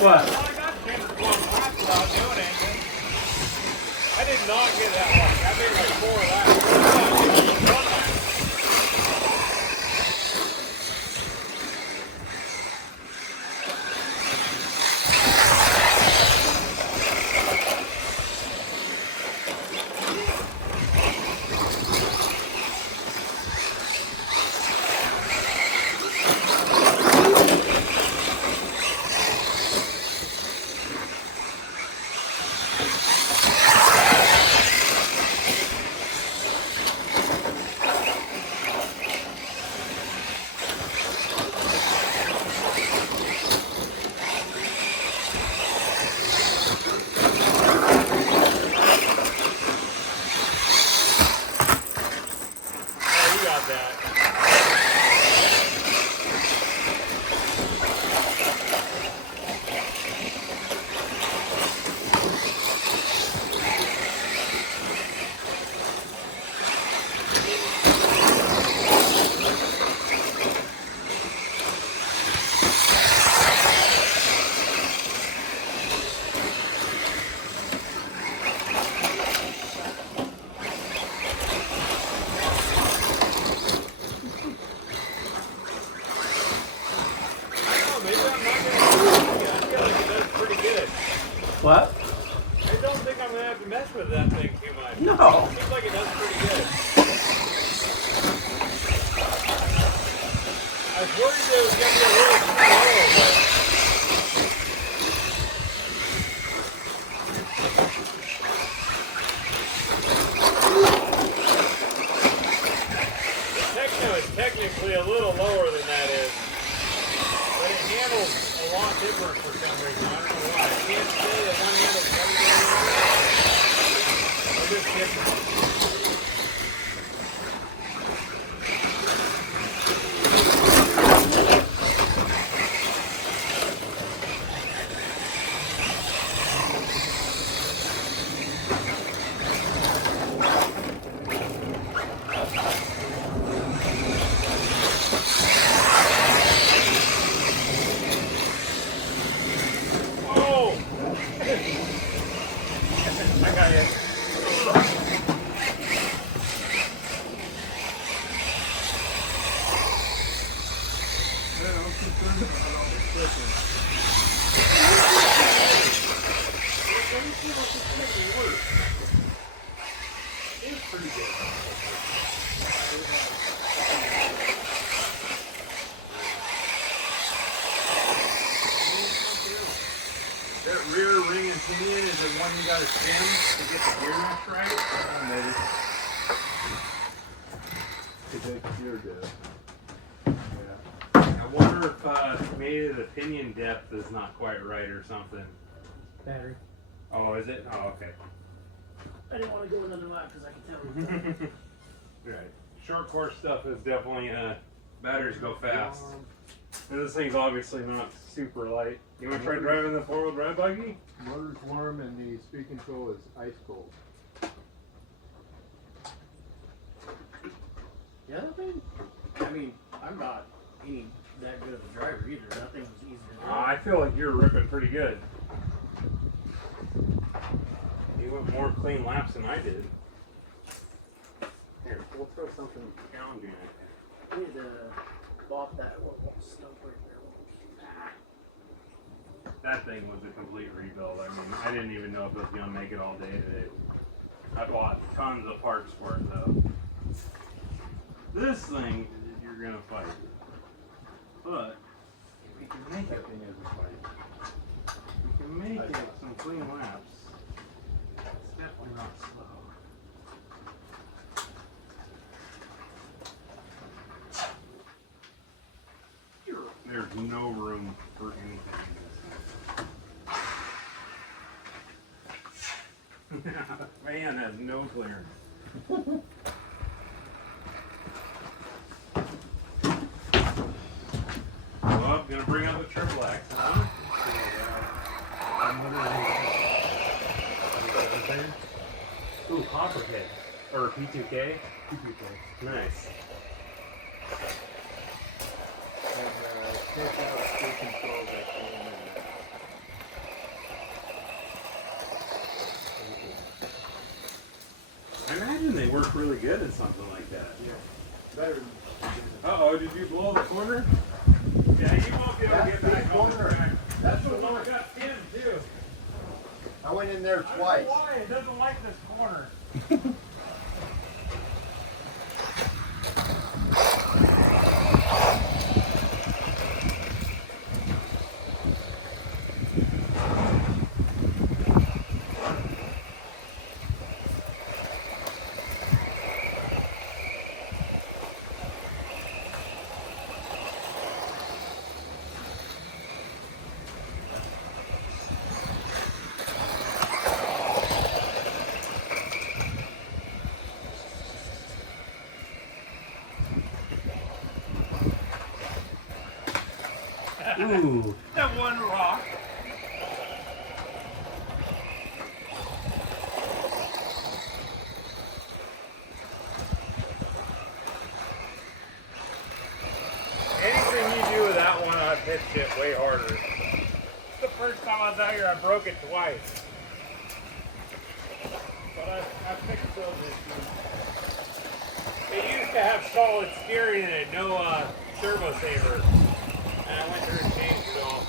What? I got 10 to 12 laps did not get that long. I made like 4 laps. One lap. What? I don't think I'm gonna have to mess with that thing too much. No. It seems like it does pretty good. I was worried that it was gonna be a little slow, but the Techno is technically a little lower than that is. But it handles a lot different for some reason. I don't know why. I can't say that one handles better than the other. They're just different. I got it. It's pretty good. That rear ring and pinion is the one you gotta stem to get the gear mix right. I wonder if maybe the pinion depth is not quite right or something. Battery. Oh, is it? Oh, okay. I didn't want to go another lap because I can tell. Right. Short course stuff is definitely batteries go fast. And this thing's obviously not super light. You want to try driving the 4-wheel drive buggy? Motor's warm and the speed control is ice cold. Yeah, I mean, I'm not any that good of a driver either. Nothing was easy to drive. I feel like you're ripping pretty good. You went more clean laps than I did. Here, we'll throw something challenging at you. We had bought that stump right there. That thing was a complete rebuild. I mean, I didn't even know if it was going to make it all day today. I bought tons of parts for it though. This thing, you're going to fight. But, we can make that thing as a fight. We can make it some clean laps. It's definitely not slow. There's no room for anything in this thing. Man has no clearance. Well, I'm gonna bring out the triple X, huh? Ooh, Copperhead. Or P2K? P2K. Nice. Take out speed control that imagine they work really good in something like that. Yeah. Better. Uh-oh, did you blow the corner? Yeah, you won't be able to get back on the track. That's The what one got pinned too. I went in there I don't twice. know why it doesn't like this corner. Ooh. That one rock. Anything you do with that one, I've hit it way harder. The first time I was out here, I broke it twice. But I fixed those issues. It used to have solid steering in it, no turbo saver. And I went through and changed it all.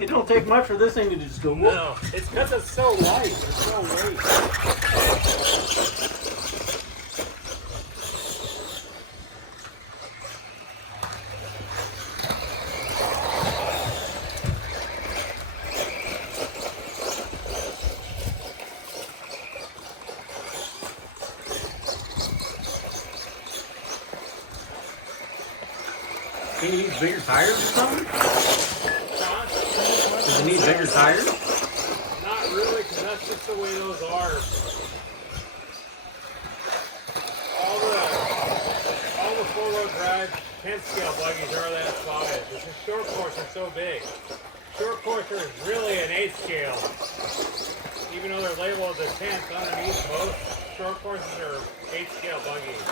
It don't take much for this thing to just go. Whoop. No, it's because it's so light. It's so light. Can you use bigger tires or something? Does it need bigger tires? Not really, because that's just the way those are. All the four-wheel drive 10 scale buggies are that size. It's a short course are so big. Short course is really an 8 scale. Even though they're labeled as a 10th underneath, most short courses are 8 scale buggies.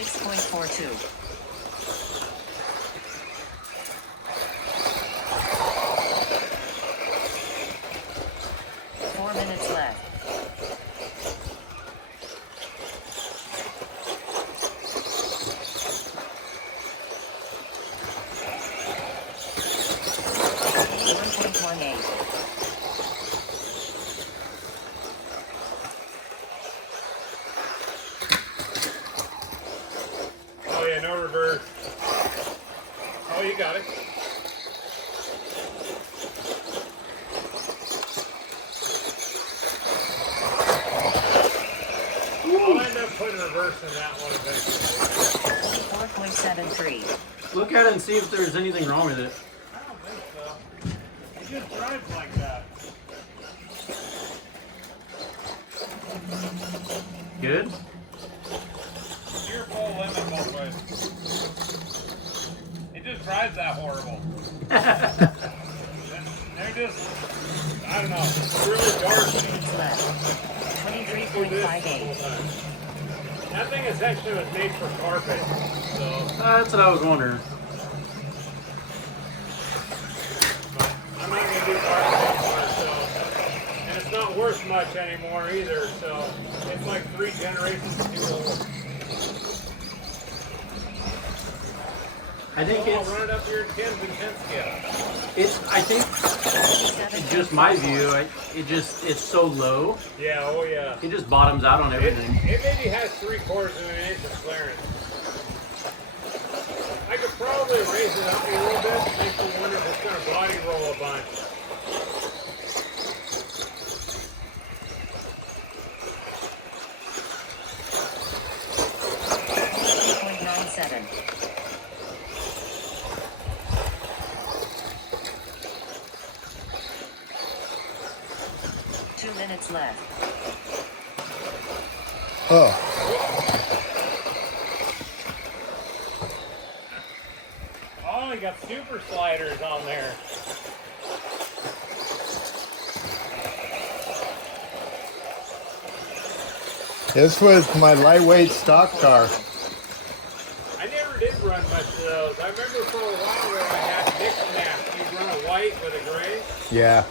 6.42. Left. 1.18. Oh yeah, no reverse. Oh, you got it. I'll end up putting reverse in that one eventually. 4.73. Look at it and see if there's anything wrong with it. I don't think so. It just drives like that. Good? You're full limit both ways. It just drives that horrible. They're just, I don't know, really dark. Left. 23.58. That thing essentially was made for carpet, so. That's what I was wondering. But I'm not gonna do carpet anymore, so. And it's not worth much anymore either, so. It's like 3 generations too old. I think I'll run it up to your 10s and 10 scale. I think, just my view, it's so low. Yeah, oh yeah. It just bottoms out on everything. It maybe has 3/4 of an inch of clearance. I could probably raise it up a little bit to make me wonder if it's going to body roll a bunch. 2 minutes left. Oh, Oh, you got super sliders on there. this was my lightweight stock car. I never did run much of those. I remember for a while there I had mixed maps. You'd run a white with a gray. Yeah.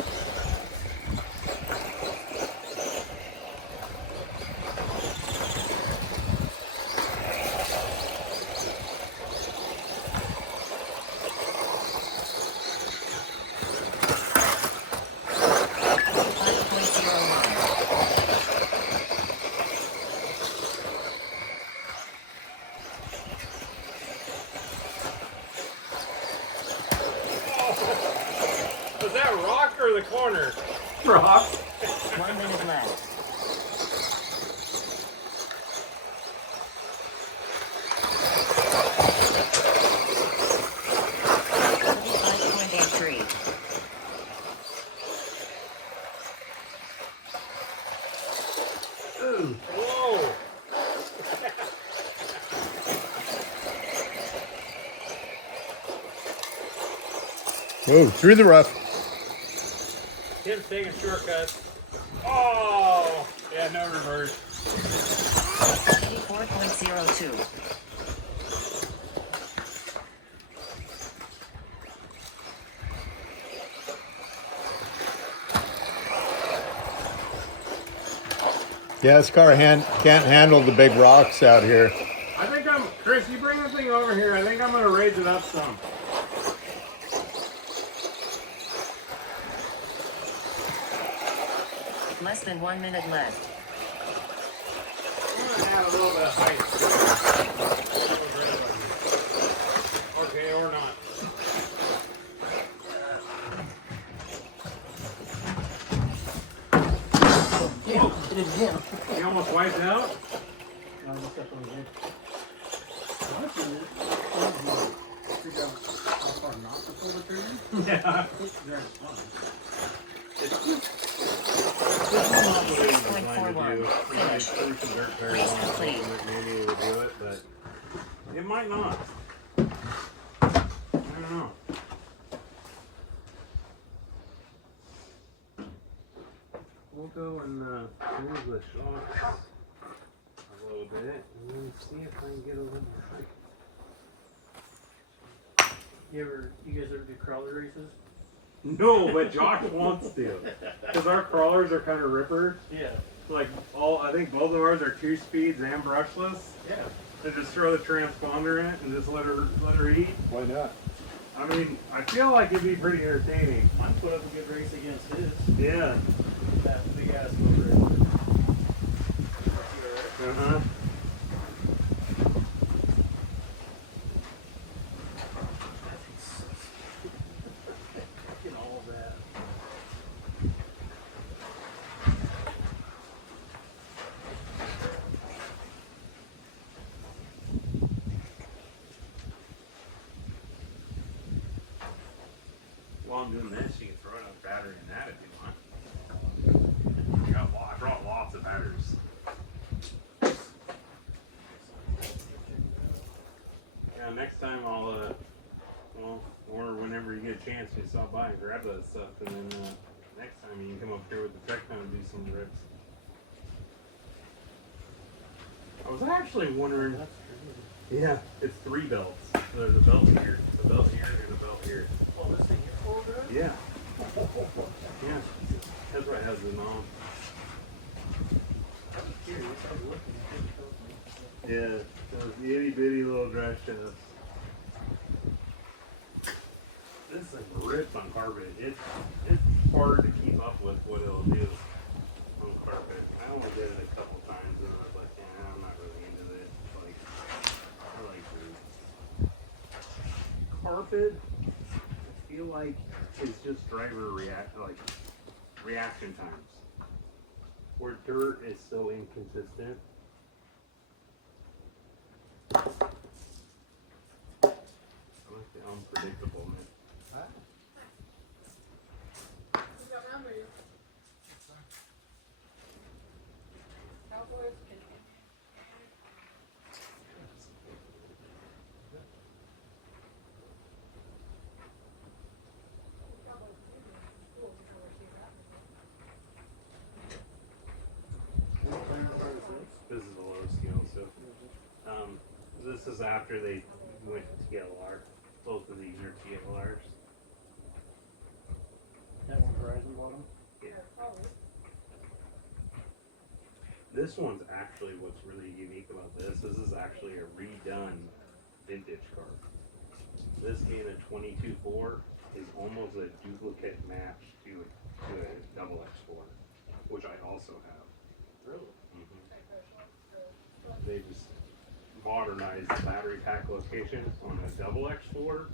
Was that rock or the corner? Rock. 1 minute left. Ooh. Whoa! Whoa, through the rough. Tim's taking shortcuts. Oh! Yeah, no reverse. 84.02. Yeah, this car can't handle the big rocks out here. I think Chris, you bring the thing over here. I think I'm gonna raise it up some. Less than 1 minute left. I'm gonna add a little bit of height to it. Okay, or not. Yeah, it is again. You almost wiped out? No, I just got one again. Figure out how far not to pull the trigger. Yeah. It's very fun. It's 6.41. Finish. Race complete. Maybe it would do it, but it might not. I don't know. We'll go and move the shocks a little bit and then see if I can get a little. You guys ever do crawler races? No, but Josh wants to, because our crawlers are kind of ripper. Yeah. Like I think both of ours are 2 speeds and brushless. Yeah. And just throw the transponder in it and just let her eat. Why not? I mean, I feel like it'd be pretty entertaining. Mine put up a good race against his. Yeah. That big ass motor. Uh-huh. Fucking all of that. While I'm doing this, you can throw another battery in that if you want. I brought lots of batteries. Yeah, next time I'll, or whenever you get a chance, you stop by and grab that stuff, and then next time you can come up here with the Tecmo and do some rips. I was actually wondering. That's crazy. Yeah, it's 3 belts. So there's a belt here, a belt here, and a belt here. Oh, this thing here full drive? Yeah. Yeah. That's why it has the knob. I was curious. I was looking at it. Yeah. Those itty bitty little drive shafts. This thing rips on carpet. It's hard to keep up with what it'll do on carpet. I only did it a couple times and I was like, yeah, I'm not really into this. Like, I like the carpet. I feel like it's just driver reaction times. Where dirt is so inconsistent. I like the unpredictable, man. This is after they went to TLR. Both of these are TLRs. That one's Horizon bottom. Yeah. This one's actually what's really unique about this. This is actually a redone vintage car. This being a 22.4 is almost a duplicate match to a double X4, which I also have. Really? They just modernized the battery pack location on a double X4.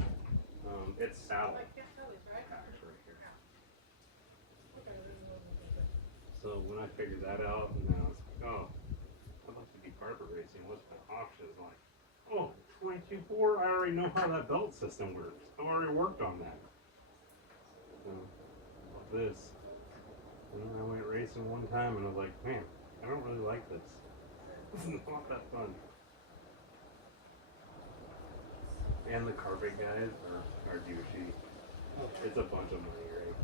It's saddle packs right here. So when I figured that out, and I was like, oh, I'd like to do carpet racing. What's my options? Like, oh, 22.4, I already know how that belt system works. I've already worked on that. So, this. And then I went racing one time and I was like, man, I don't really like this. This is not that fun. And the carpet guys are douchey. It's a bunch of money, right?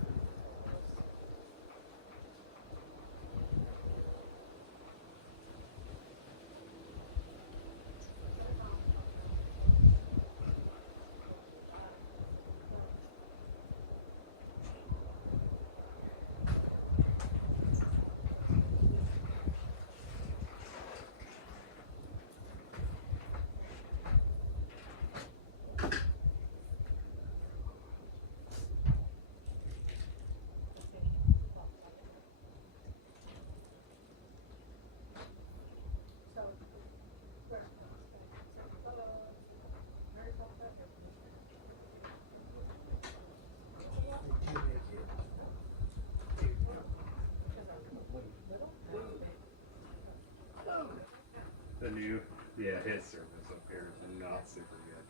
The new, his service up here is not super good.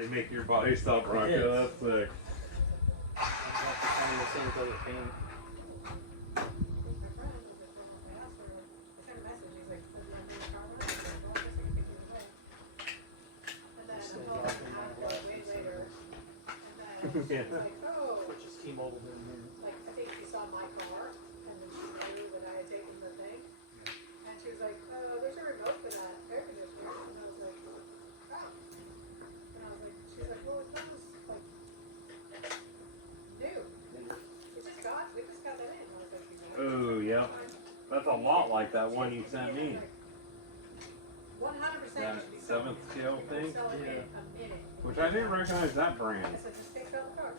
They make your body stop rocking. Yes. That's sick. Exactly the same color paint. Yeah. Which is T-Mobile in here. Like, I think she saw my car, and then she knew that I had taken the thing. And she was like, oh, there's a remote for that air conditioner. And I was like, oh. And I was like, she's like, well, it comes, like, new. We just got that in. I was like, Oh, yeah. That's a lot like that one you sent me. 100% That should be 7th scale thing. sell it in Yeah. a minute. Which I didn't recognize that brand. I said, just take it out of the car.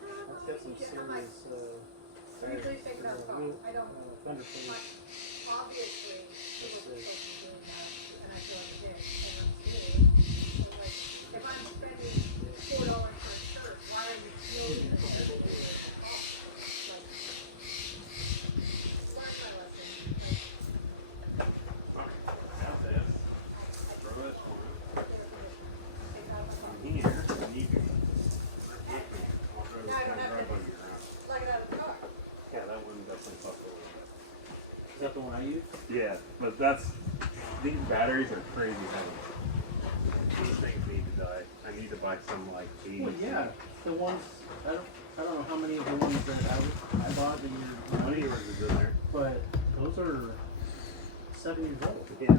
That's got some I'm like, serious, will you please take it out of the car? I don't, fender flares. obviously, people were supposed to be doing that, and I feel like I did, and I'm kidding. I'm like, if I'm spending $4 for a shirt, why are you stealing the whole thing? Like, learn my lesson. Got this. Throw this one Take out the car. here. And you can. I'll throw this No, I don't one have right to. on your around. Lug it out of the car. Yeah, that one definitely fucked over. Is that the one I use? Yeah, but these batteries are crazy heavy. These things need to die. I need to buy some like 80. Well, yeah. The ones, I don't know how many of the ones that I bought that you're, One of yours is in there. but those are 7 years old. Yeah.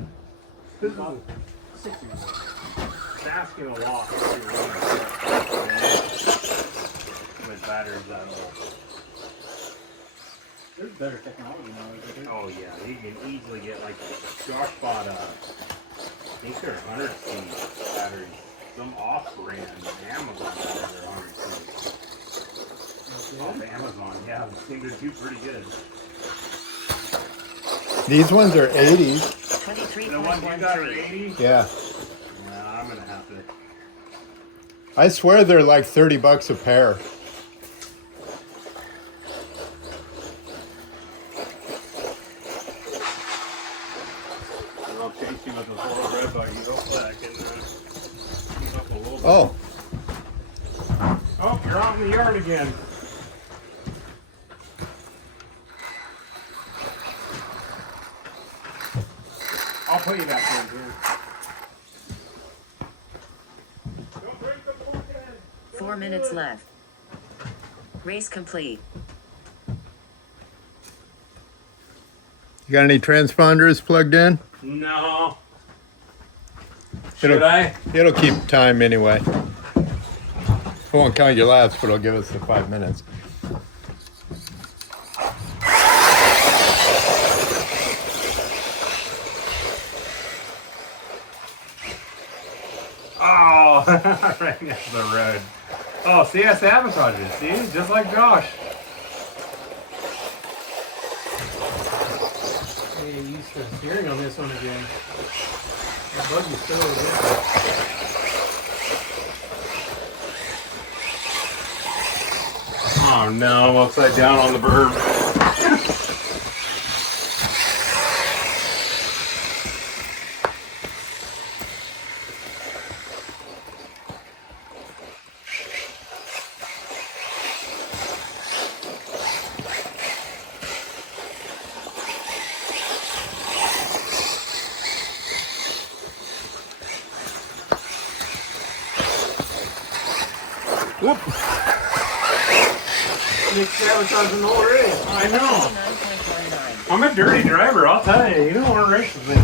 This About is 6 years old. it's asking a lot with batteries that old. There's better technology now, isn't there? Oh yeah, you can easily get like Josh bought I think they're 100 C batteries. Some off-brand Amazon batteries are 100 C. Off Amazon, yeah, I think they do pretty good. These ones are 80s. 23.1 The ones you got are feet. 80? Yeah. Nah, I'm gonna have to. I swear they're like $30 a pair. I'll chase you with the full red bug. Hopefully I can keep up a little bit. Oh, Oh, you're out in the yard again. I'll put you back in here. Don't break the bulkhead. 4 minutes left. Race complete. you got any transponders plugged in? No. Should I? It'll keep time anyway. It won't count your laps, but it'll give us the 5 minutes. Oh, right next to the road. Oh, see, I sabotaged it. See, just like Josh. Hey, use the steering on this one again. The buggy's still over there. Oh no, I'm upside down on the berm. Whoop! Nick sabotaging already. I know. 9.19. I'm a dirty driver, I'll tell you. You don't want to race with me.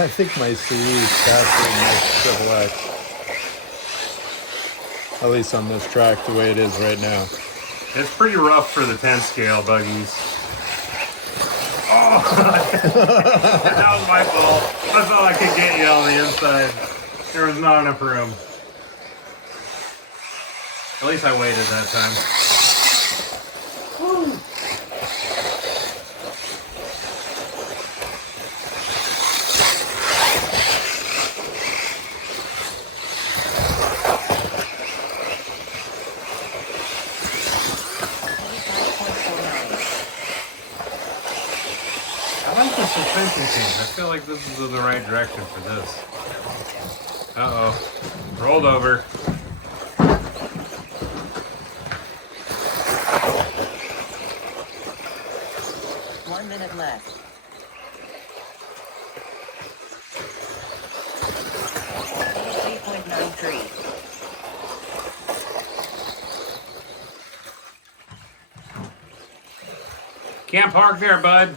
I think my CE is faster than my Triple X. At least on this track, the way it is right now. It's pretty rough for the 10 scale buggies. Oh! That was my fault. I thought I could get you on the inside. There was not enough room. At least I waited that time. Woo. I like the suspension change. I feel like this is the right direction for this. Uh-oh. Rolled over. Minute left. Can't park there, bud.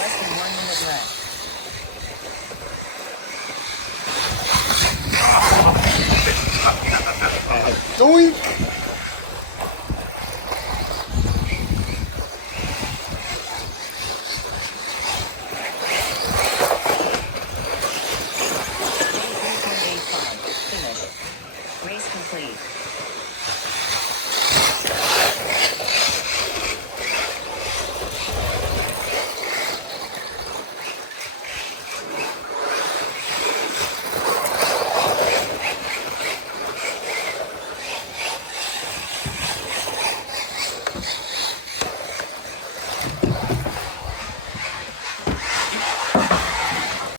Less than 1 minute left. Doink!